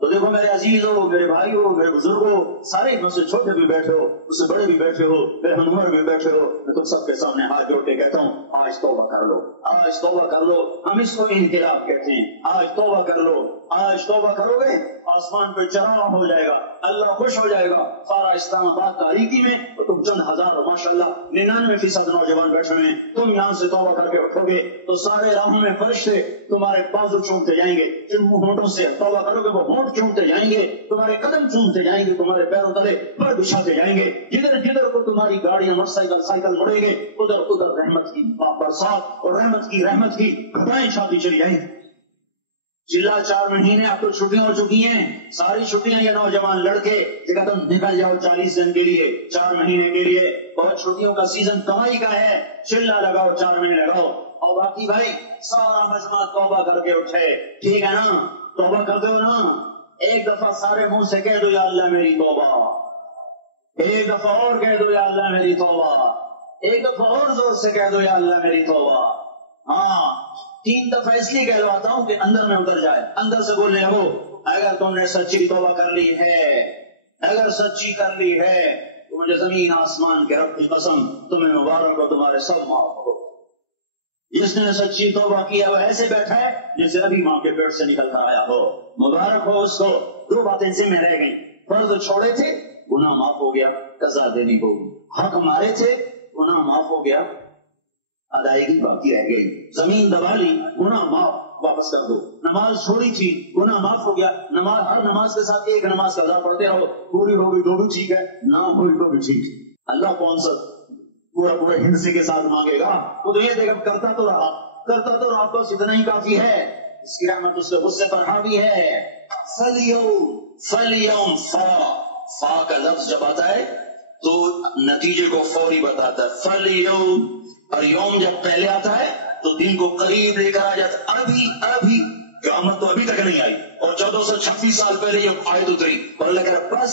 تو دیکھو میرے عزیز ہو، میرے بھائی ہو، میرے بزرگ ہو، سارے میں سے چھوٹے بھی بیٹھے ہو، اس سے بڑے بھی بیٹھے ہو، میرے ہنور بھی بیٹھے ہو، میں تم سب کے سامنے ہاتھ جوڑ کے کہتا ہوں آج توبہ کر لو، آج توبہ کر لو۔ ہم اس کو انقلاب کہتے ہیں، آج توبہ کر لو۔ آج توبہ کرو گے آسمان پہ چراغ ہو جائے گا، اللہ خوش ہو جائے گا۔ سارا اسلام آباد تاریکی میں تو تم چند ہزار، ماشاءاللہ 99% نوجوان بیٹھے ہیں، تم یہاں سے توبہ کر کے اٹھو گے تو سارے راہوں میں فرشتے تمہارے بازو چومتے جائیں گے، جن ہونٹوں سے توبہ کرو گے وہ ہونٹ چومتے جائیں گے، تمہارے قدم چومتے جائیں گے، تمہارے پیروں تلے پر بچھاتے جائیں گے، جدھر جدھر کو تمہاری گاڑیاں موٹر سائیکل مڑے گے ادھر ادھر رحمت کی برسات اور رحمت کی گھٹائیں چھاتی چلی جائیں گی۔ چلا 4 مہینے اب تو چھٹیاں ہو چکی ہیں، ساری چھٹیاں یہ نوجوان لڑکے کہ تم نکل جاؤ 40 دن کے لیے، 4 مہینے کے لیے، بہت چھٹیوں کا سیزن کمائی کا ہے، چلا لگاؤ 4 مہینے لگاؤ۔ اور باقی بھائی سارا مجمع توبہ کر کے اٹھے، ٹھیک ہے نا؟ توبہ کر دو نا، ایک دفعہ سارے منہ سے کہہ دو یا اللہ میری توبہ، ایک دفعہ اور کہہ دو یا اللہ میری توبہ، ایک دفعہ اور زور سے کہہ دو یا اللہ میری توبہ۔ ہاں 3 دفعہ اس لیے کہلواتا ہوں کہ اندر میں اتر جائے، اندر سے بولنے ہو اگر تم نے سچی توبہ کر لی ہے، اگر سچی کر لی ہے تو مجھے زمین آسمان کے رب کی قسم تمہیں مبارک ہو، تمہارے سب معاف ہو۔ جس نے سچی توبہ کیا وہ ایسے بیٹھا ہے جسے ابھی ماں کے پیٹ سے نکل کر آیا ہو، مبارک ہو اس کو۔ 2 باتیں ذمہ رہ گئیں، فرض چھوڑے تھے گناہ معاف ہو گیا، قضا دینی ہوگی، حق مارے تھے گناہ معاف ہو گیا، ادائیگی باقی رہ گئی، زمین دبا لی گناہ معاف، واپس کر دو، نماز چھوڑی تھی گناہ معاف ہو گیا، نماز ہر نماز کے ساتھ ایک نماز قضا پڑھتے رہو، پوری ہو گئی تو بھی ٹھیک ہے، نہ ہوئی تو بھی ٹھیک۔ اللہ کون سا پورے ہندسی کے ساتھ مانگے گا؟ وہ تو یہ دیکھا کرتا تو رہا بس اتنا ہی کافی ہے، اس کی رحمت اس کے غصے پر حاوی ہے۔ فَالْيَوْمْ فا کا لفظ جب آتا ہے تو نتیجے کو فوری بتاتا ہے، فَالْيَوْمْ، اور یوم جب پہلے آتا ہے تو دن کو قریب لے کر آ جاتا، ابھی قیامت تو ابھی تک نہیں آئی، اور 1436 سال پہلے یہ آیت اتری، اور اللہ کہہ رہا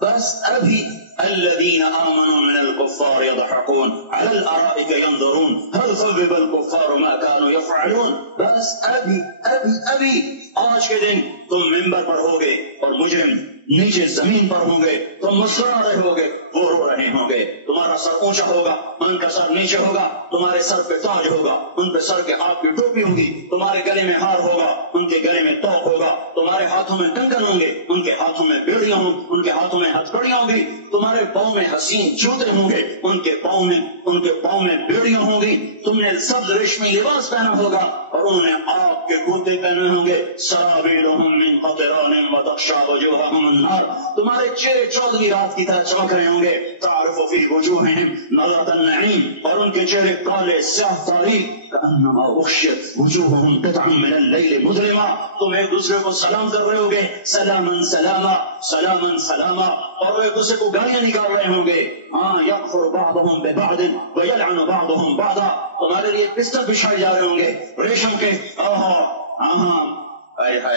بس ابھی الذين آمنوا من الكفار يضحكون على الارائك ينظرون هل ثوب الكفار ما كانوا يفعلون۔ بس ابھی آج کے دن تم ممبر پر ہوگے اور مجرم نیچے زمین پر ہوں گے، تم مسکرا رہے ہوگے وہ رو رہے ہوں گے، تمہارا سر اونچا ہوگا ان کا سر نیچے ہوگا، تمہارے سر پہ تاج ہوگا ان پہ سر کے آپ کی ٹوپی ہوگی، تمہارے گلے میں ہار ہوگا ان کے گلے میں توق ہوگا، تمہارے ہاتھوں میں کنگن ہوں گے ان کے ہاتھوں میں بیڑیاں ہوں، ان کے ہاتھوں میں ہتھکڑیاں ہوں گی، تمہارے پاؤں میں حسین جوتے ہوں گے ان کے پاؤں میں بیڑیاں ہوں گی، تم نے سبز ریشمی لباس پہنا ہوگا اور انہوں نے آپ کے کرتے پہنے ہوں گے، سرابیلہم من قطران وتغشی وجوہہم النار، تمہارے چہرے چودھویں رات کی طرح چمک رہے ہوں گے. تعرف فی وجوہہم نظرۃ النعیم، اور ان کے چہرے کالے سیاہ تاریک. کأنما اغشیت وجوہہم قطعا من اللیل مظلما، تم ایک دوسرے کو سلام کر رہے ہوگے، سلاما سلاما سلاما سلاما، اور وہ ایک دوسرے کو گالیاں نکال رہے ہوں گے. ہاں یکفر بعضهم ببعض ویلعن بعضهم بعضا، تمہارے لیے بستر بچھائے جا رہے ہوں گے ریشم کے.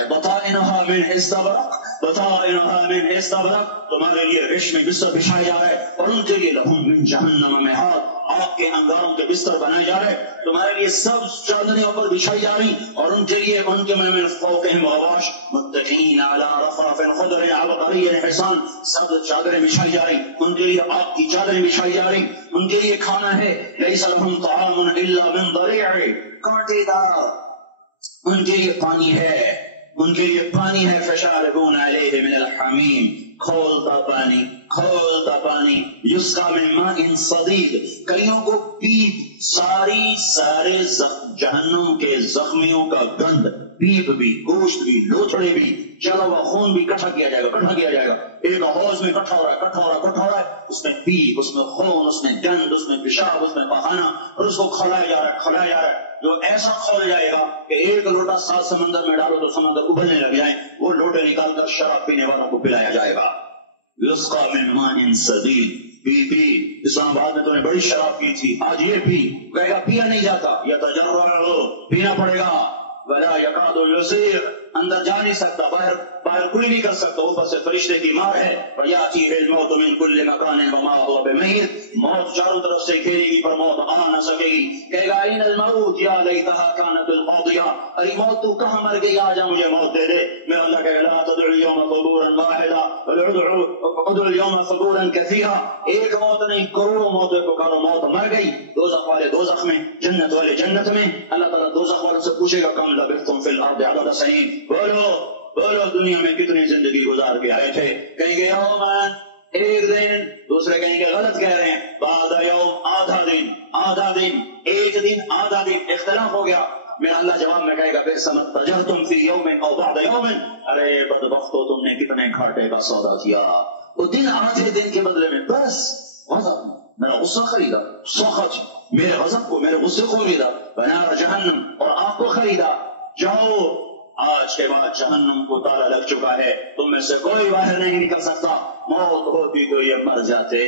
بطائنها من استبرق، بطائنها من استبرق، تمہارے لیے ریشمی بستر بچھائے جا رہے، اور ان کے لیے لہم من جہنم مہاد، آگ کے انگاروں کے بستر بنائے جا رہے. تمہارے لیے سب چادریں اوپر بچھائی جا رہی، اور ان کے لیے ان کے من فوقہم غواش متکئین علی رفرف خضر عبقری حسان، سب چادریں بچھائی جا رہی، ان کے لیے آگ کی چادریں بچھائی جا رہی. ان کے لیے کھانا ہے لیس لہم طعام الا من ضریع، کانٹے دار. ان کے لیے پانی ہے، ان کے لیے پانی ہے. فشاربون علیہ من الحمیم، کھولتا پانی، کھولتا پانی. یسقا من ماء صدید، کئیوں کو پیپ، سارے جہنم کے زخمیوں کا گند، پیپ بھی، گوشت بھی، لوتھڑے بھی، چلا ہوا خون بھی اکٹھا کیا جائے گا، اکٹھا کیا جائے گا. ایک حوض میں اکٹھا ہو رہا ہے، اکٹھا ہو رہا ہے، اکٹھا ہو رہا ہے، اس میں پیپ، اس میں خون، اس میں گند، اس میں پیشاب، اس میں پخانہ، اور اس کو کھولایا جا رہا ہے، کھولایا جا رہا ہے. جو ایسا کھول جائے گا کہ ایک لوٹا ساتھ سمندر میں ڈالو تو سمندر ابلنے لگ جائے، وہ لوٹے نکال کر شراب پینے والوں کو پلایا جائے گا. یسقا من ماء صدید، پی اسلام آباد میں تو نے بڑی شراب پی تھی، آج یہ پی، کہے گا پیا نہیں جاتا، یتجرعہ، پینا پڑے گا. ولا یکاد یسیر، اندر جا نہیں سکتا، باہر کوئی نہیں کر سکتا، اوپر سے فرشتے کی مار ہے. فیاتیہ الموت من کل مکان وما هو بمیت، موت چاروں طرف سے گھیرے گی پر موت آ نہ سکے گی. کہے گا این الموت یا لیتہا کانت القاضیہ، ارے موت تو کہاں مر گئی، آ جا مجھے موت دے دے. میرا اللہ کہے گا لا تدعوا اليوم ثبورا واحدا بل ادعوا اليوم ثبورا کثیرا، ایک موت نہیں کروڑوں موتیں پکارو. موت مر گئی، دوزخ والے دوزخ میں، جنت والے جنت میں. اللہ تعالیٰ دوزخ والوں سے پوچھے گا کم لبثتم فی الارض عدد سنین، بولو دنیا میں کتنی زندگی گزار کے آئے تھے. کہیں گے یومن، ایک دن. دوسرے کہیں گے غلط کہہ رہے ہیں، بعد یوم، آدھا دن، آدھا دن، ایک دن، آدھا دن. اختلاف ہو گیا. میرا اللہ جواب میں کہے گا بئس ما اتجرتم فی یوم او بعد یوم، ارے بدبختو تم نے کتنے گھاٹے کا سودا کیا. وہ دن آدھے دن کے بدلے میں بس غضب، میرا غصہ خریدا، سخط میرے غضب کو، میرے غصے کو خریدا. بنار جہنم، اور آپ کو خریدا. جاؤ، آج کے بعد جہنم کو تالا لگ چکا ہے، تم میں سے کوئی باہر نہیں نکل سکتا. موت ہوتی تو یہ مر جاتے.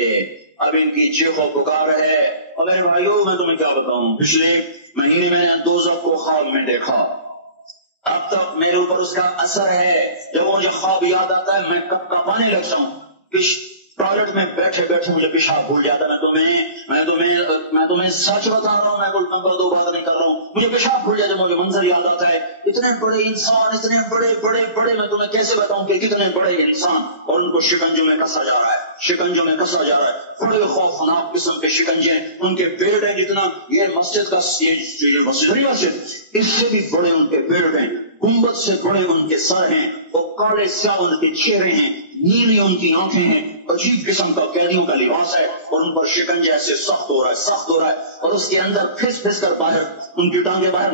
اب ان کی چیخ و پکار ہے. اور میرے بھائیوں میں تمہیں کیا بتاؤں، پچھلے مہینے میں نے دوزخ کو خواب میں دیکھا، اب تک میرے اوپر اس کا اثر ہے. جب مجھے خواب یاد آتا ہے میں کب کپانے لگتا ہوں. ٹوائلٹ میں بیٹھے بیٹھے مجھے پیشاب بھول جاتا ہے. میں تمہیں سچ بتا رہا ہوں، میں کوئی نمبر دو بات نہیں کر رہا ہوں. مجھے پیشاب بھول جاتا ہے، مجھے منظر یاد آتا ہے. اتنے بڑے انسان، اتنے بڑے بڑے بڑے، میں تمہیں کیسے بتاؤں کہ کتنے بڑے انسان، اور ان کو شکنجوں میں کسا جا رہا ہے، شکنجوں میں کسا جا رہا ہے. بڑے خوفناک قسم کے شکنجے ہیں. ان کے پیڑ ہیں جتنا یہ مسجد کا، یہ مسجد نہیں، مسجد اس سے بھی بڑے ان کے پیڑ ہیں. گنبد سے بڑے ان کے سر ہیں، اور کالے سیاہ ان کے چہرے ہیں، نیلی ان کی آنکھیں ہیں. عجیب قسم کا قیدیوں کا لباس ہے، اور ان پر شکنجے ایسے سخت ہو رہا ہے، سخت ہو رہا ہے. اور اس کے اندر پھس پھس کر باہر ان کی ٹانگیں باہر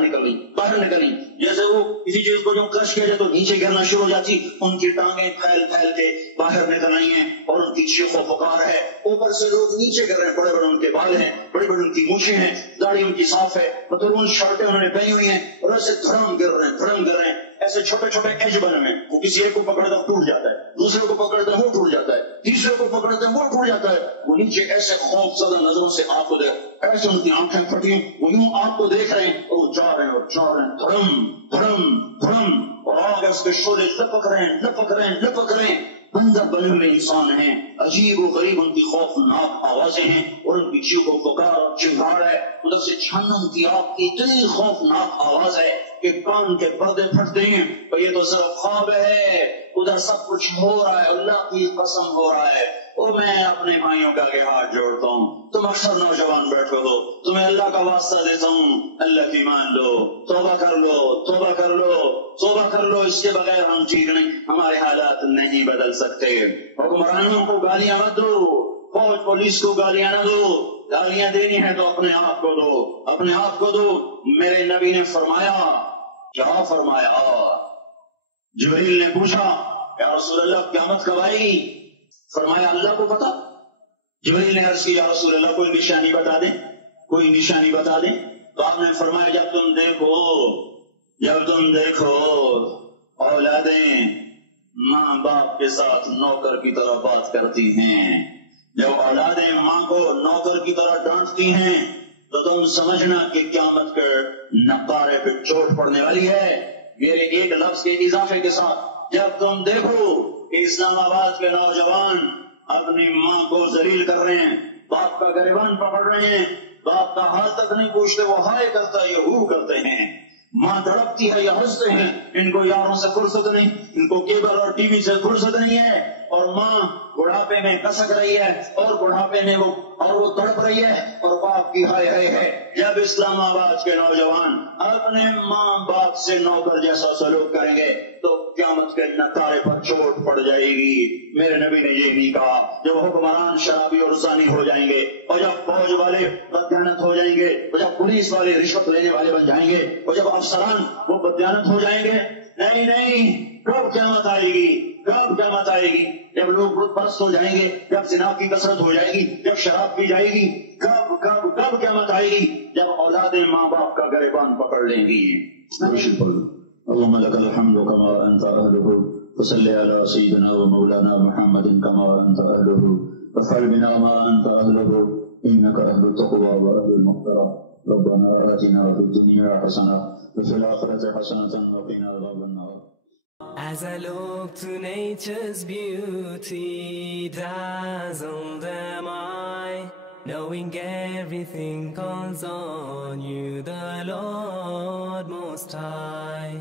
نکلی، جیسے وہ کسی چیز کو جو کرش کیا جائے تو نیچے گرنا شروع ہو جاتی. ان کی ٹانگیں پھیل پھیل کے باہر نکل رہی ہیں، اور ان کی چیخ و پکار ہے. اوپر سے لوگ نیچے گر رہے ہیں. بڑے بڑے ان کے بال ہیں، بڑی بڑی ان کی مونچھیں ہیں، داڑھی ان کی صاف ہے، پتلون شرٹیں انہوں نے پہنی ہوئی ہیں، اور ایسے دھڑم گر رہے ہیں، دھڑم گر رہے ہیں. ایسے چھوٹے چھوٹے ایج بنے ہوئے. وہ کسی ایک کو پکڑتا ہے ٹوٹ جاتا ہے، دوسرے کو پکڑتا ہے وہ ٹوٹ جاتا ہے، تیسرے کو پکڑتا ہے وہ ٹوٹ جاتا ہے. وہ نیچے ایسے خوف زدہ نظروں سے آپ کو دیکھ، ایسے ان کی آنکھیں پھٹی، وہ یوں آپ کو دیکھ رہے ہیں، اور وہ جا رہے ہیں اور جا رہے ہیں، دھڑم دھڑم دھڑم. اور آگے اس کے شعلے لپک رہے ہیں، لپک رہے ہیں، لپک رہے ہیں. بندر بنے ہوئے انسان ہیں، عجیب و غریب ان کی خوفناک آوازیں ہیں، اور ان کی چیخ و پکار اور چنگاڑ ہے. ادھر سے جہنم کی آگ کی اتنی خوفناک آواز ہے کہ کان کے پردے پھٹتے ہیں. اور یہ تو صرف خواب ہے، ادھر سب کچھ ہو رہا ہے، اللہ کی قسم ہو رہا ہے. اور میں اپنے بھائیوں کا آگے ہاتھ جوڑتا ہوں، تم اکثر نوجوان بیٹھے ہو، تمہیں اللہ کا واسطہ دیتا ہوں، اللہ کی مان لو، توبہ کر لو، توبہ کر لو، توبہ کر لو. اس کے بغیر ہم ٹھیک نہیں، ہمارے حالات نہیں بدل سکتے. حکمرانوں کو گالیاں مت دو، فوج پولیس کو گالیاں نہ دو. گالیاں دینی ہے تو اپنے آپ کو دو، اپنے آپ کو دو. میرے نبی نے فرمایا، کیا فرمایا؟ جبریل نے پوچھا یا رسول اللہ قیامت کب آئے گی؟ فرمایا اللہ کو پتا. جبریل نے عرض کی یا رسول اللہ کوئی نشانی بتا دیں، کوئی نشانی بتا دیں. تو آپ نے فرمایا جب تم دیکھو اولادیں ماں باپ کے ساتھ نوکر کی طرح بات کرتی ہیں، جب اولادیں ماں کو نوکر کی طرح ڈانٹتی ہیں تو تم سمجھنا کہ قیامت کے نقارے پہ چوٹ پڑنے والی ہے. میرے ایک لفظ کے اضافے کے ساتھ جب تم دیکھو کہ اسلام آباد کے نوجوان اپنی ماں کو ذلیل کر رہے ہیں، باپ کا گریبان پکڑ رہے ہیں، باپ کا حال تک نہیں پوچھتے، وہ ہائے کرتا ہے یہ ہو کرتے ہیں، ماں تڑپتی ہے یا ہنستے ہیں. ان کو یاروں سے فرصت نہیں، ان کو کیبل اور ٹی وی سے فرصت نہیں ہے، اور ماں بڑھاپے میں کسک رہی ہے اور بڑھاپے میں وہ تڑپ رہی ہے اور باپ کی ہائے ہائے ہے. جب اسلام آباد کے نوجوان اپنے ماں باپ سے نوکر جیسا سلوک کریں گے تو قیامت کے نقارے پر چوٹ پڑ جائے گی. میرے نبی نے یہ نہیں کہا جب حکمران شرابی اور زانی ہو جائیں گے، اور جب فوج والے بددیانت ہو جائیں گے، اور جب پولیس والے رشوت لینے والے بن جائیں گے، اور جب افسران وہ بددیانت ہو جائیں گے. نہیں، کب قیامت آئے گی؟ کب قیامت آئے گی؟ جب لوگ بت پرست ہو جائیں گے، جب زنا کی کثرت ہو جائے گی، جب شراب پی جائے گی. کب قیامت آئے گی؟ جب اولادیں ماں باپ کا گریبان پکڑ لیں گی. اللهم لك الحمد كما أنت أهله، وصل على سيدنا ومولانا محمد كما أنت أهله، وافعل بنا ما أنت أهله إنك أهل التقوى وأهل المغفرة. ربنا آتنا في الدنيا حسنة وفي الآخرة حسنة وقنا عذاب النار. As I look to nature's beauty, dazzled am I, knowing everything calls on you, the Lord Most High.